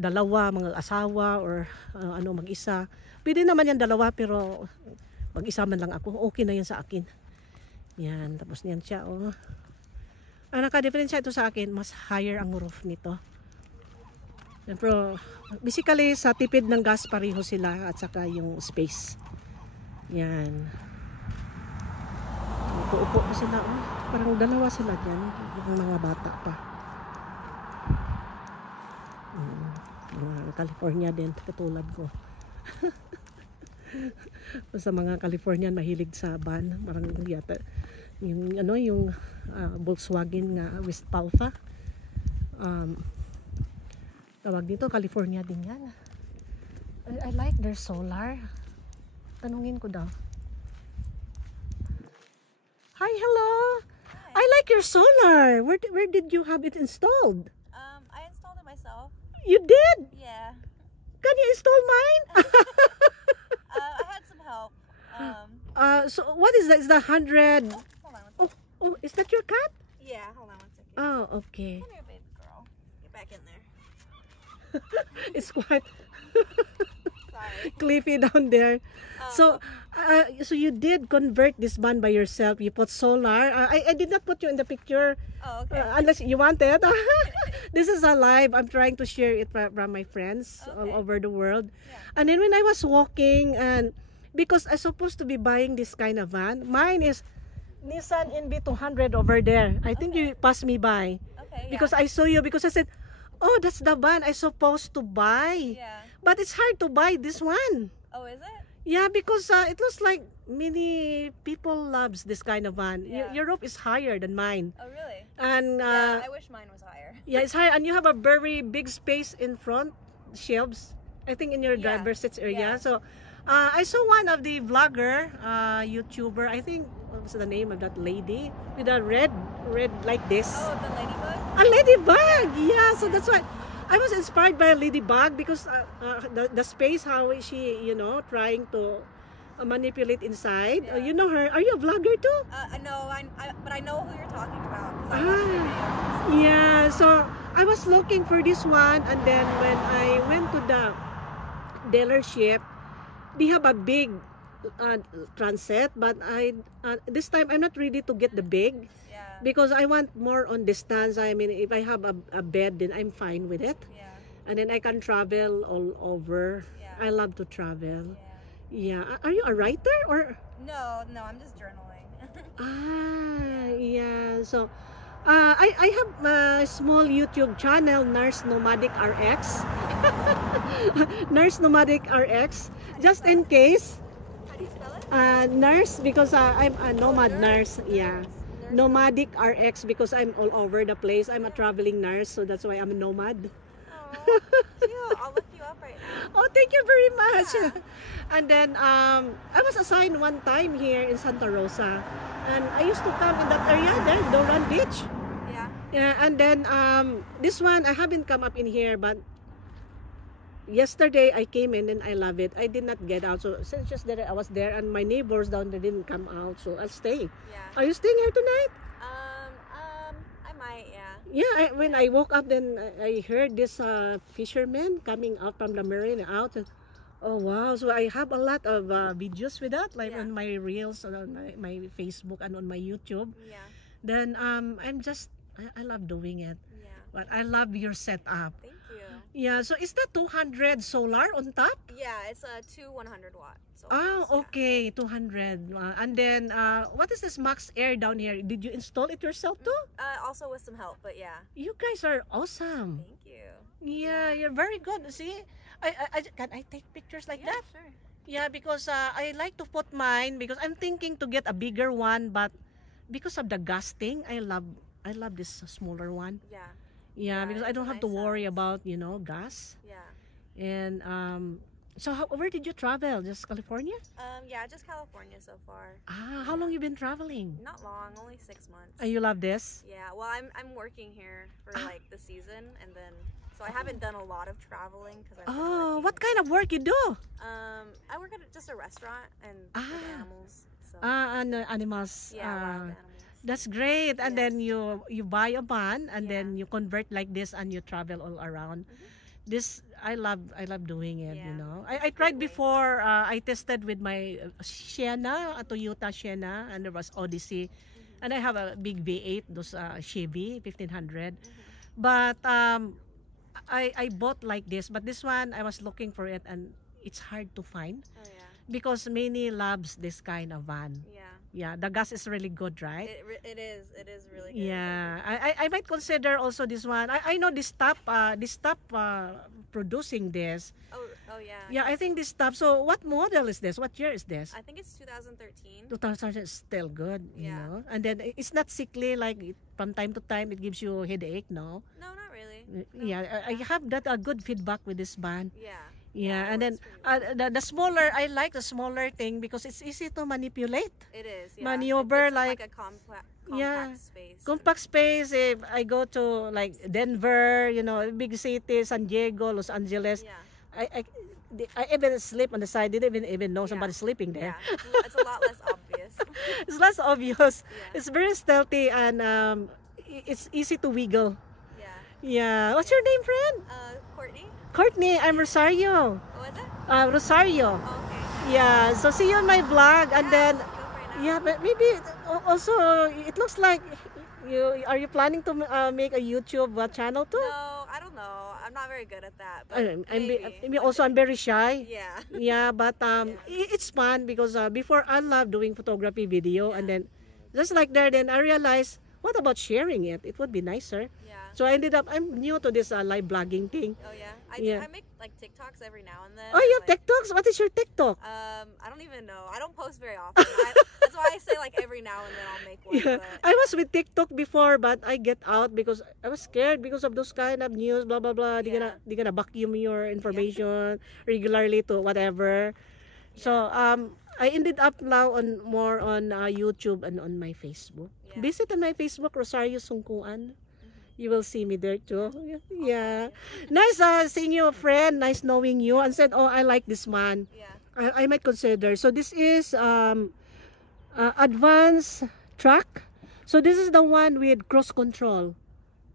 dalawa, mga asawa, or mag-isa. Pwede naman yan dalawa, pero mag-isa man lang ako. Okay na yan sa akin. Yan, tapos niyan siya, oh. Ang naka-diferensya ito sa akin, mas higher ang roof nito. Yan, pero basically sa tipid ng gas pareho sila at saka yung space. Yan. Upo-upo pa sila, oh. Parang dalawa sila dyan, yung mga bata pa. Mga California din, katulad ko. Sa mga Californian mahilig sa van, parang yata yung Volkswagen nga Westpalfa. Tawag dito, California din yan. I like their solar. Tanungin ko daw. Hi, hello. Hi. I like your solar. Where did you have it installed? I installed it myself. You did? Yeah. Can you install mine? I had some help. So what is that? Is that 100? Hold on one second. Oh, is that your cat? Yeah, hold on one second. Oh, okay. Come here, baby girl. Get back in there. It's quite Sorry. cliffy down there. So you did convert this van by yourself. You put solar. I did not put you in the picture Oh, okay. unless you wanted. This is a live. I'm trying to share it from my friends all Okay. over the world. Yeah. And then when I was walking, and because I'm supposed to be buying this kind of van, mine is Nissan NV200 over there. I think Okay. you passed me by Okay. Yeah. because I saw you, because I said, oh, that's the van I supposed to buy. Yeah. But it's hard to buy this one. Oh, is it? Yeah, because it looks like many people loves this kind of van. Yeah. Your roof is higher than mine. Oh, really? And Yeah. I wish mine was higher. yeah, it's higher, and you have a very big space in front, shelves, I think in your Yeah. driver's seat area. Yeah. So I saw one of the vlogger, YouTuber, I think, what was the name of that lady? With a red like this. Oh, the ladybug? A ladybug! Yeah, so that's why I was inspired by a ladybug, because the space, how is she, trying to manipulate inside. Yeah. You know her. Are you a vlogger too? No, but I know who you're talking about. 'Cause I watch her videos. Yeah, so I was looking for this one, and then when I went to the dealership, they have a big transit, but this time I'm not ready to get the big, Yeah. because I want more on distance. I mean, if I have a bed, then I'm fine with it, Yeah. and then I can travel all over. Yeah. I love to travel. Yeah. Yeah. Are you a writer or? No, I'm just journaling. Yeah. So, I have a small YouTube channel, Nurse Nomadic RX. Nurse Nomadic RX. Just in case, How do you spell it? nurse, because I'm a nomad nurse. Yeah. Nurse. Nomadic RX, because I'm all over the place. I'm a traveling nurse, so that's why I'm a nomad. Oh, cute. I'll look you up right now. Oh, thank you very much. Yeah. And then I was assigned one time here in Santa Rosa, and I used to come in that area there, Doran Beach. Yeah. Yeah, and then this one I haven't come up in here, but yesterday I came in and I love it. I did not get out, so since just that I was there, and my neighbors down there didn't come out, so I'll stay. Yeah. Are you staying here tonight? I might, yeah. Yeah, when I woke up, then I heard this fisherman coming out from the marina out. And, oh wow! So I have a lot of videos with that, like Yeah. on my reels, on my Facebook, and on my YouTube. Yeah. Then I love doing it. Yeah. But I love your setup. Thank you. Yeah. So is that 200 solar on top? Yeah, it's a 100 watt. So Okay, 200. And then what is this Max Air down here? Did you install it yourself too? Also with some help, but yeah. You guys are awesome. Thank you. Yeah, you're very good. See, can I take pictures like Yeah, that? sure. Yeah, because I like to put mine, because I'm thinking to get a bigger one, but because of the gas thing, I love this smaller one. Yeah. Yeah, Yeah, because I it's a don't have to nice worry size. about gas. Yeah. And so where did you travel? Just California? Yeah, just California so far. How long you been traveling? Not long, only 6 months. You love this? Yeah, well, I'm working here for Ah. like the season, and then So I haven't done a lot of traveling because I've been Oh, working. what kind of work you do? I work at just a restaurant and with animals. So Animals. yeah, wild animals. That's great. And Yes. then you buy a van and Yeah. then you convert like this and you travel all around. This I love doing it, you Yeah, know. it's I a tried great way. before. I tested with my Sienna, a Toyota Sienna, and there was Odyssey, and I have a big V8, those Chevy 1500. But I bought like this, but this one I was looking for it and it's hard to find Oh yeah. because many loves this kind of van. Yeah. Yeah, the gas is really good, right? It is really good. Yeah, I might consider also this one. I know this stop producing this. Oh yeah. Yeah, I think this stop. So what model is this? What year is this? I think it's 2013. 2000 is still good, you Yeah. know. And then it's not sickly like from time to time it gives you headache, no? No, not really. Yeah, I have that good feedback with this van. Yeah. Yeah, it and then works pretty well. the smaller, I like the smaller thing because it's easy to manipulate. It is. Yeah. maneuver, It's like- a compact Yeah. space. Compact space. If I go to like Denver, you know, big city, San Diego, Los Angeles, Yeah. I even sleep on the side. Didn't even know Yeah. somebody's sleeping there. Yeah. It's a lot less obvious. It's less obvious. Yeah. It's very stealthy and it's easy to wiggle. Yeah. Yeah. What's your name, friend? Courtney. Courtney. I'm Rosario. What was it? Rosario. Oh, okay. Yeah. So see you on my vlog, and then I'll go for it now. yeah, but maybe also it looks like you planning to make a YouTube channel too. No, I don't know. I'm not very good at that. But maybe. I'm very shy. Yeah. Yeah, but Yeah. it's fun because before I love doing photography video, and Yeah. then just like there, then I realized what about sharing it? It would be nicer. Yeah. So I ended up I'm new to this live blogging thing. Oh yeah. Yeah. I make like TikToks every now and then. Oh, you have like, TikToks? What is your TikTok? I don't even know. I don't post very often. That's why I say like every now and then I'll make one. Yeah, But I was with TikTok before, but I get out because I was scared because of those kind of news, blah blah blah. Yeah. They're gonna vacuum your information regularly to whatever. So I ended up now on more on YouTube and on my Facebook. Yeah. Visit on my Facebook, Rosario Sungkuan. You will see me there too. Yeah, nice seeing you, friend. Nice knowing you. And said, oh, I like this one. yeah. I might consider. So this is advanced track. So this is the one with cross control,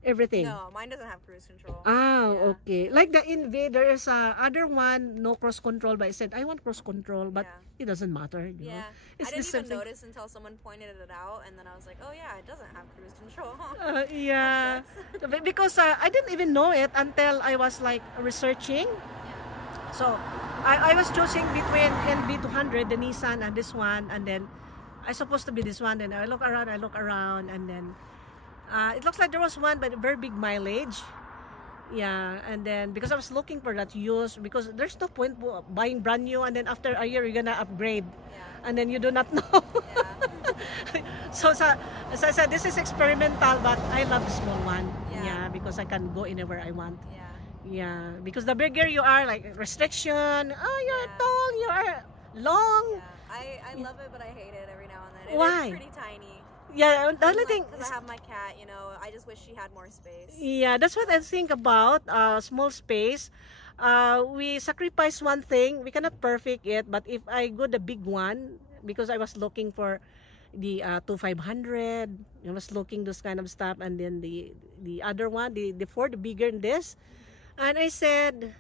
everything. No, mine doesn't have cruise control. Ah, Yeah. okay. Like the Invader is other one, no cross control. But I said I want cross control, but Yeah. it doesn't matter. You know? Yeah. It's I the didn't same even thing. notice until someone pointed it out, and then I was like, oh yeah, it doesn't have cruise control. Yeah, That sucks. because I didn't even know it until I was like researching. So I was choosing between NB200, the Nissan, and this one, and then I supposed to be this one. Then I look around, and then it looks like there was one, but very big mileage. Yeah, and then because I was looking for that used, because there's no point buying brand new, and then after a year you're gonna upgrade, Yeah. and then you do not know. Yeah. So as I said, this is experimental, but I love the small one. Yeah. Because I can go anywhere I want. Yeah. Yeah, because the bigger you are, like restriction. Oh, you're Yeah. tall, you are long. Yeah. I love it, but I hate it every now and then. Why? It's pretty tiny. Yeah, the only Like, thing. 'cause I have my cat, you know. I just wish she had more space. Yeah, that's what I think about small space. We sacrifice one thing. We cannot perfect it, but if I go the big one, because I was looking for the 2500, I was looking those kind of stuff, and then the other one, the Ford, bigger than this, and I said,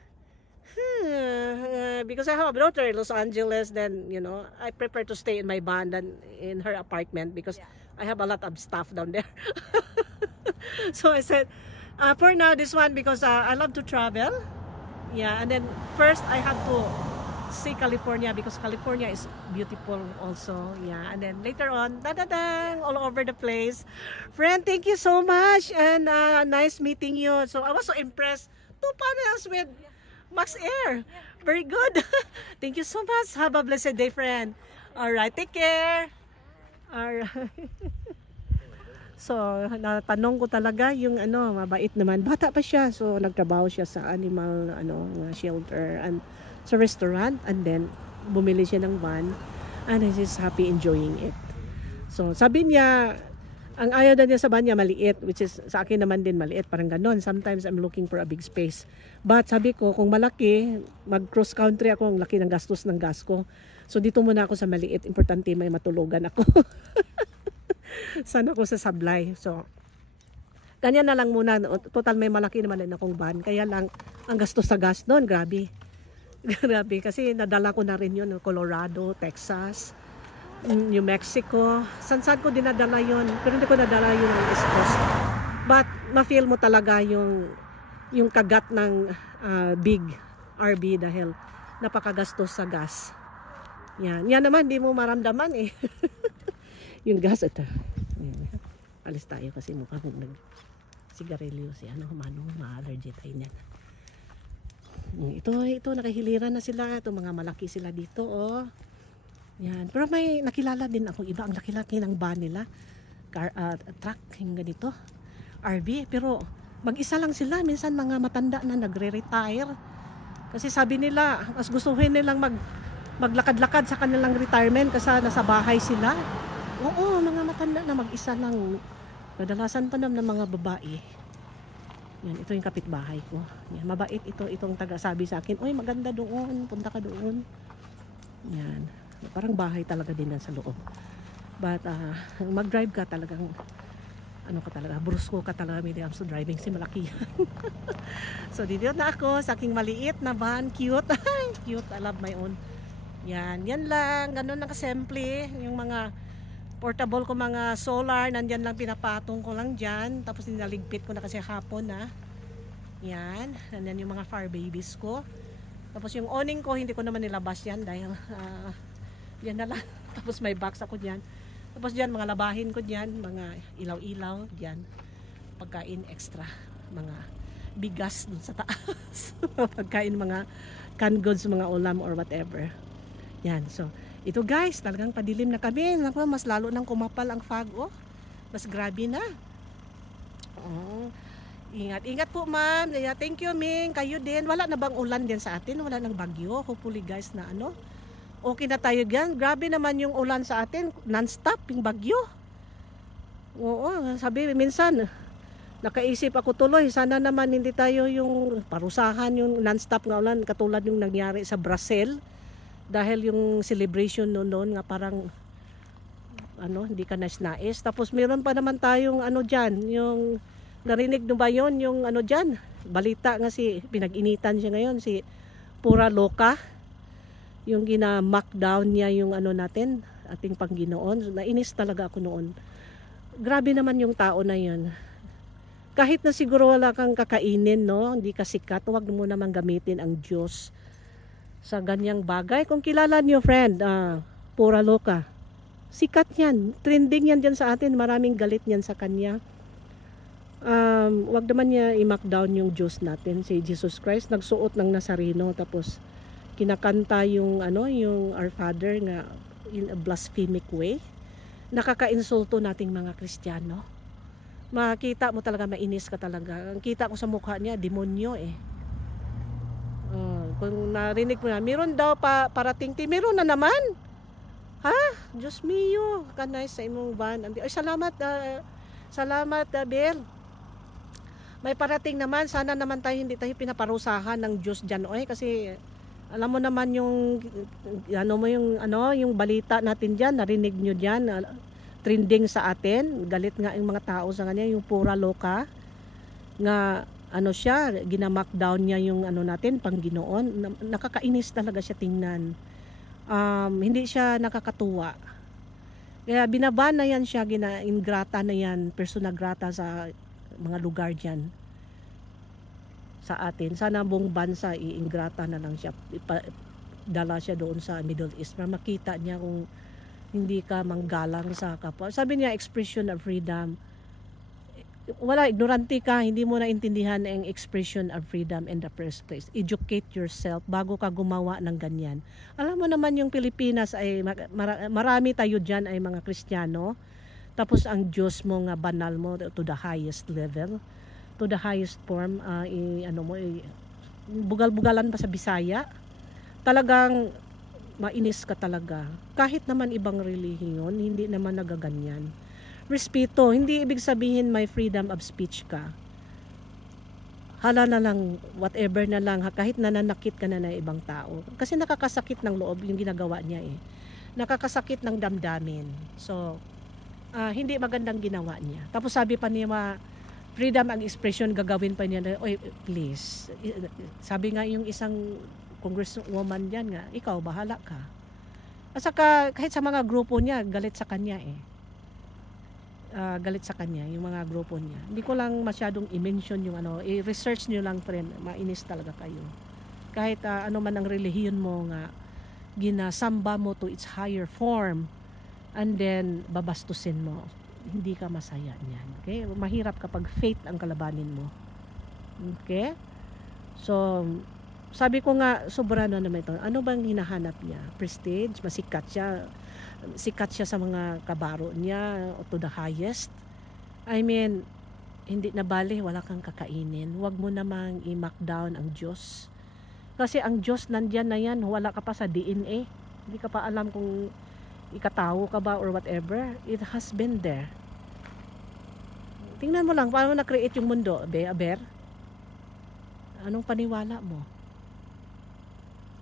because I have a daughter in Los Angeles, then I prefer to stay in my van than in her apartment because Yeah. I have a lot of stuff down there. So I said, for now, this one, because I love to travel. Yeah, and then first I have to see California because California is beautiful also. Yeah, and then later on, all over the place. Friend, thank you so much, and nice meeting you. So I was so impressed. 2 panels with Max Air. Very good. Thank you so much. Have a blessed day, friend. All right, take care. Alright. So, natanong ko talaga yung mabait naman. Bata pa siya. So, nagtrabaho siya sa animal shelter and sa restaurant, and then bumili siya ng van and he's happy enjoying it. So, sabi niya Ang ayaw na niya sa banya maliit, which is sa akin naman din maliit, parang ganon. Sometimes I'm looking for a big space. But sabi ko, kung malaki, mag-cross country ako, ang laki ng gastos ng gas ko. So dito muna ako sa maliit, importante may matulugan ako. Sana ako sa sablay. So, ganyan na lang muna. Total may malaki naman din akong van. Kaya lang, ang gastos sa gas doon, grabe. Grabe, kasi nadala ko na rin yun, Colorado, Texas, New Mexico, saan ko dinadala yun, pero hindi ko nadala yun ng East Coast. But ma-feel mo talaga yung kagat ng big RV dahil napakagastos sa gas. Yan naman, di mo maramdaman eh. Yung gas, ito. Alis tayo kasi mukhang nag-sigarilyo si Manong, ma-allergy tayo niyan. Ito, nakahiliran na sila. Ito, mga malaki sila dito, oh. Yan. Pero may nakilala din ako iba, ang laki-laki ng van nila, truck, yung ganito, RV, pero mag-isa lang sila, minsan mga matanda na nagre-retire, kasi sabi nila, mas gustuhin nilang maglakad-lakad sa kanilang retirement kasi nasa bahay sila. Oo, mga matanda na mag-isa lang, kadalasan pa naman ng mga babae. Yan, ito yung kapitbahay ko. Yan, mabait itong taga-sabi sa akin, oy maganda doon, punta ka doon. Yan. Parang bahay talaga din sa loob. But mag-drive ka talagang brusko ka talaga when it comes to driving, si malaki. So dito na ako sa aking maliit na van, cute. Cute, I love my own. Yan lang, ganun lang kasimple. Yung mga portable ko, mga solar, nandyan lang, pinapatong ko lang dyan. Tapos ninaligpit ko na kasi hapon na. Yan, nandyan yung mga fur babies ko. Tapos yung awning ko, hindi ko naman nilabas yan dahil yan na lang. Tapos may box ako dyan. Tapos dyan, mga labahin ko dyan, mga ilaw-ilaw dyan. Pagkain extra, mga bigas dun sa taas. Pagkain, mga canned goods, mga ulam or whatever. Yan, so ito guys, talagang padilim na kami. Naku, mas lalo nang kumapal ang fog, oh. Mas grabe na. Oh, ingat po ma'am. Thank you Ming, kayo din. Wala na bang ulan din sa atin? Wala nang bagyo? Hopefully guys na okay na tayo dyan. Grabe naman yung ulan sa atin, non-stop yung bagyo. Oo, sabi minsan nakaisip ako tuloy, sana naman hindi tayo yung parusahan yung non-stop nga ulan katulad yung nangyari sa Brazil. Dahil yung celebration noon nga parang hindi ka nais. Tapos meron pa naman tayong dyan, yung narinig nyo ba yun, yung dyan, balita nga pinag-initan siya ngayon, si Pura Loka, yung gina-mockdown niya yung natin, ating Panginoon. Nainis talaga ako noon. Grabe naman yung tao na yun. Kahit na siguro wala kang kakainin, hindi ka sikat, huwag mo naman gamitin ang Diyos sa ganyang bagay. Kung kilala niyo friend, Pura Loka, sikat yan, trending yan dyan sa atin, maraming galit yan sa kanya. Wag naman niya i-mockdown yung Diyos natin, si Jesus Christ, nagsuot ng Nazareno, tapos kinakanta yung Our Father nga in a blasphemic way. Nakaka-insulto nating mga Kristiyano. Makita mo talaga, mainis ka talaga. Ang kita ko sa mukha niya, demonyo eh. Kung narinig mo na, meron daw parating, meron na naman. Ha? Diyos mio, kanay sa imong van. Ay, salamat, Bel. May parating naman, sana naman hindi tayo pinaparusahan ng Diyos dyan. Kasi alam mo naman yung balita natin dyan, narinig nyo dyan, trending sa atin, galit nga yung mga tao sa kanya, yung Pura Loka, nga siya, gina-mockdown niya yung natin, Panginoon. Nakakainis talaga siya tingnan. Hindi siya nakakatuwa. Kaya binaban na yan siya, ingrata na yan, persona grata sa mga lugar dyan sa atin. Sana buong bansa iingrata na lang siya. Dala siya doon sa Middle East para makita niya kung hindi ka manggalang sa kapwa. Sabi niya, expression of freedom. Wala, ignorante ka, hindi mo naintindihan ang expression of freedom in the first place. Educate yourself bago ka gumawa ng ganyan. Alam mo naman yung Pilipinas ay marami tayo dyan ay mga Kristiyano. Tapos ang Diyos mo nga banal mo to the highest level, to the highest form, bugal-bugalan pa sa Bisaya. Talagang mainis ka talaga. Kahit naman ibang relihiyon, hindi naman nagaganyan. respeto. Hindi ibig sabihin may freedom of speech ka. Hala na lang, whatever na lang, kahit nananakit ka na ng ibang tao. Kasi nakakasakit ng loob yung ginagawa niya eh. Nakakasakit ng damdamin. So, hindi magandang ginawa niya. Tapos sabi pa niya, freedom ang expression, gagawin pa niya, oy, please. Sabi nga yung isang congresswoman dyan nga, ikaw, bahala ka. At saka, kahit sa mga grupo niya, galit sa kanya eh. Galit sa kanya, yung mga grupo niya. Hindi ko lang masyadong i-mention yung ano, i-research nyo lang friend, mainis talaga kayo. Kahit ano man ang relihiyon mo nga, ginasamba mo to its higher form, and then babastusin mo, hindi ka masaya niyan. Okay? Mahirap kapag faith ang kalabanin mo. Okay? So, sabi ko nga, sobra na naman ito. Ano bang hinahanap niya? Prestige? Masikat siya? Sikat siya sa mga kabaro niya to the highest? I mean, hindi na bali, wala kang kakainin. Huwag mo namang i-mark down ang Diyos. Kasi ang Diyos nandyan na yan, wala ka pa sa DNA. Hindi ka pa alam kung ikatao ka ba or whatever. It has been there. Tingnan mo lang, paano na-create yung mundo, Aber? Anong paniwala mo?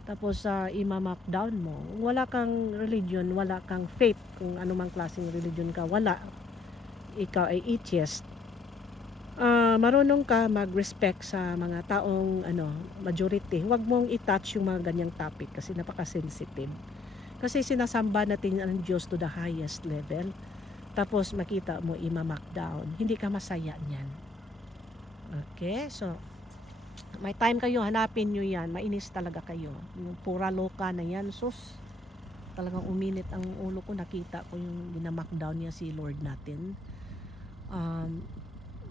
Tapos ima-mark down mo. Wala kang religion, wala kang faith, kung anumang klaseng religion ka, wala. Ikaw ay atheist. Marunong ka mag-respect sa mga taong majority. Huwag mong i-touch yung mga ganyang topic kasi napaka-sensitive. Kasi sinasamba natin ang Diyos to the highest level. Tapos makita mo ima-mark down. Hindi ka masaya niyan. Okay? So, may time kayo, hanapin nyo yan. Mainis talaga kayo. Yung pura loka na yan. Sus, talagang uminit ang ulo ko. Nakita ko yung ginamark down niya si Lord natin.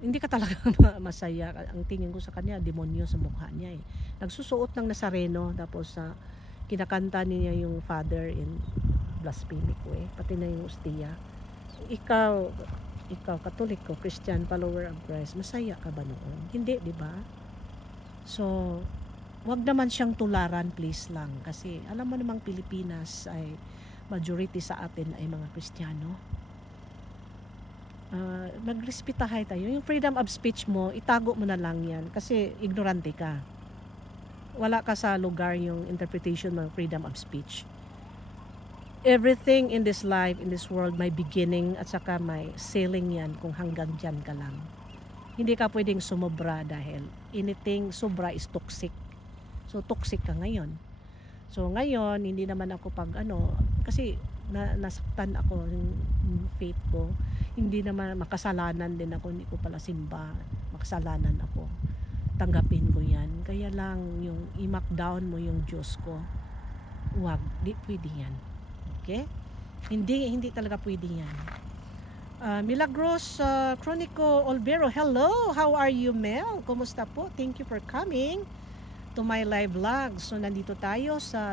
Hindi ka talaga masaya. Ang tingin ko sa kanya, demonyo sa mukha niya eh. Nagsusuot ng Nazareno, tapos kinakanta niya yung Father in blasphemic way, pati na yung Ostia. Ikaw Katoliko, Christian, follower of Christ, masaya ka ba noon? Hindi, di ba? So, wag naman siyang tularan, please lang, kasi alam mo namang Pilipinas ay majority sa atin ay mga Kristiyano. Magrespetahay tayo. Yung freedom of speech mo, itago mo na lang yan kasi ignorante ka. Wala ka sa lugar yung interpretation ng freedom of speech. Everything in this life, in this world, may beginning at saka may ceiling yan kung hanggang dyan ka lang. Hindi ka pwedeng sumobra dahil anything sobra is toxic. So toxic ka ngayon. So ngayon, hindi naman ako kasi nasaktan ako yung faith ko. Hindi naman makasalanan din ako, hindi ko pala simba. Makasalanan ako. Tanggapin ko yan. Kaya lang yung i-mark down mo yung Diyos ko. Huwag, di pwede yan. Okay? Hindi talaga pwede yan. Milagros Chronico Olvero, hello! How are you, Mel? Kumusta po? Thank you for coming to my live vlog. So nandito tayo sa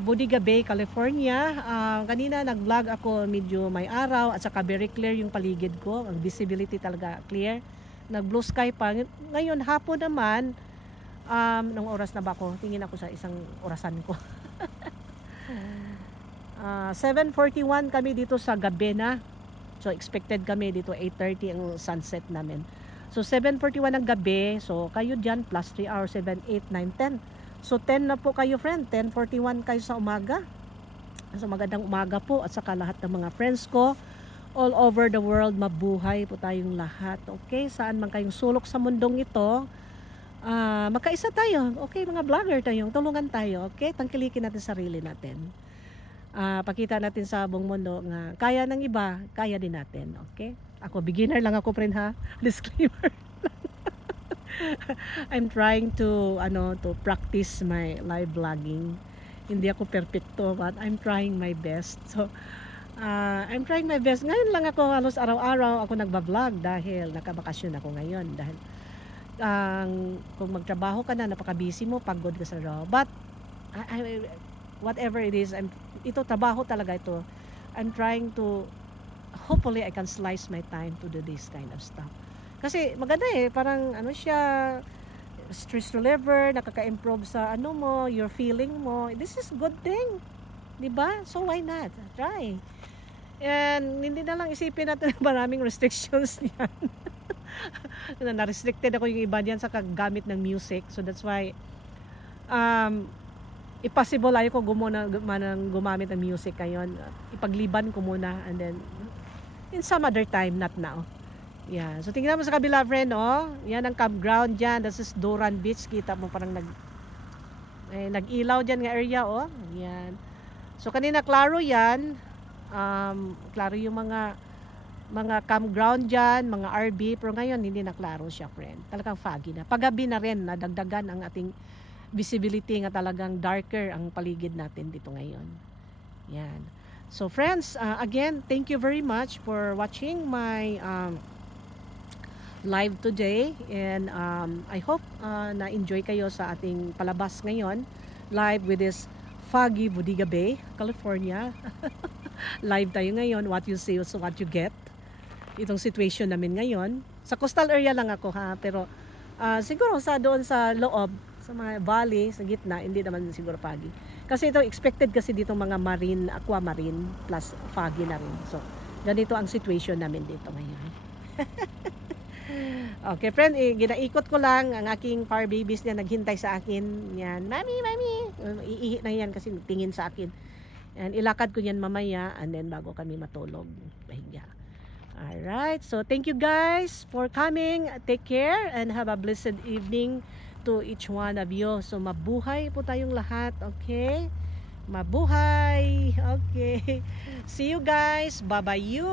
Bodega Bay, California. Kanina nag-vlog ako, medyo may araw at saka very clear yung paligid ko. Ang visibility talaga clear. Nag-blue sky pa. Ngayon hapon naman, nung oras na ba ako? Tingin ako sa isang orasan ko. 7:41 kami dito sa gabi na. So expected kami dito 8:30 ang sunset namin. So 7:41 ang gabi. So kayo dyan plus 3 hours, 7, 8, 9, 10. So 10 na po kayo friend, 10:41 kayo sa umaga. So magandang umaga po at saka lahat ng mga friends ko all over the world, mabuhay po tayong lahat. Okay, saan man kayong sulok sa mundong ito, magkaisa tayo. Okay, mga vlogger tayo, tulungan tayo. Okay, tangkilikin natin sarili natin. Pakita natin sa buong mundo nga kaya ng iba, kaya din natin. Okay, ako beginner lang ako friend ha. Disclaimer. I'm trying to practice my live vlogging. Hindi ako perfecto but I'm trying my best. So I'm trying my best. Ngayon lang ako halos araw-araw ako nagba-vlog dahil nakabakasyon ako ngayon dahil kung magtrabaho ka na napaka-busy mo, pagod ka sa trabaho. But whatever it is, ito trabaho talaga ito. I'm trying to hopefully I can slice my time to do this kind of stuff. Kasi maganda parang siya, stress reliever, nakaka-improve sa mo, your feeling mo. This is good thing. 'Di ba? So why not? Try. And hindi na lang isipin natin na maraming restrictions niyan. Na-restricted ako yung iba diyan sa kaggamit ng music. So that's why impossible ayaw ko gumamit ng music ngayon. Ipagliban ko muna and then in some other time, not now. Yeah. So tingnan mo sa kabila, friend, oh. Yan ang campground diyan. This is Doran Beach. Kita mo parang nag-ilaw diyan nga area, oh. Yan. So kanina klaro yan. Klaro yung mga campground dyan, mga RV, pero ngayon hindi na klaro siya, friend. Talagang foggy na. Paggabi na rin, nadagdagan ang ating visibility nga talagang darker ang paligid natin dito ngayon. Yan. So friends, again, thank you very much for watching my live today, and I hope na-enjoy kayo sa ating palabas ngayon, live with this foggy Bodega Bay, California. Live tayo ngayon. What you see is what you get. Itong situation namin ngayon. Sa coastal area lang ako, ha, pero siguro doon sa loob, sa mga valley, sa gitna, hindi naman siguro foggy. Kasi ito expected kasi dito mga marine, aquamarine plus foggy na rin. So ganito ang situation namin dito ngayon. Okay, friend, ginaikot ko lang ang aking fur babies na naghintay sa akin. Yan, mami, iihi na yan kasi tingin sa akin. And ilakad ko yan mamaya and then bago kami matulog. Pahinga. Alright, so thank you guys for coming. Take care and have a blessed evening to each one of you. So mabuhay po tayong lahat, okay? Mabuhay. Okay. See you guys. Bye-bye you.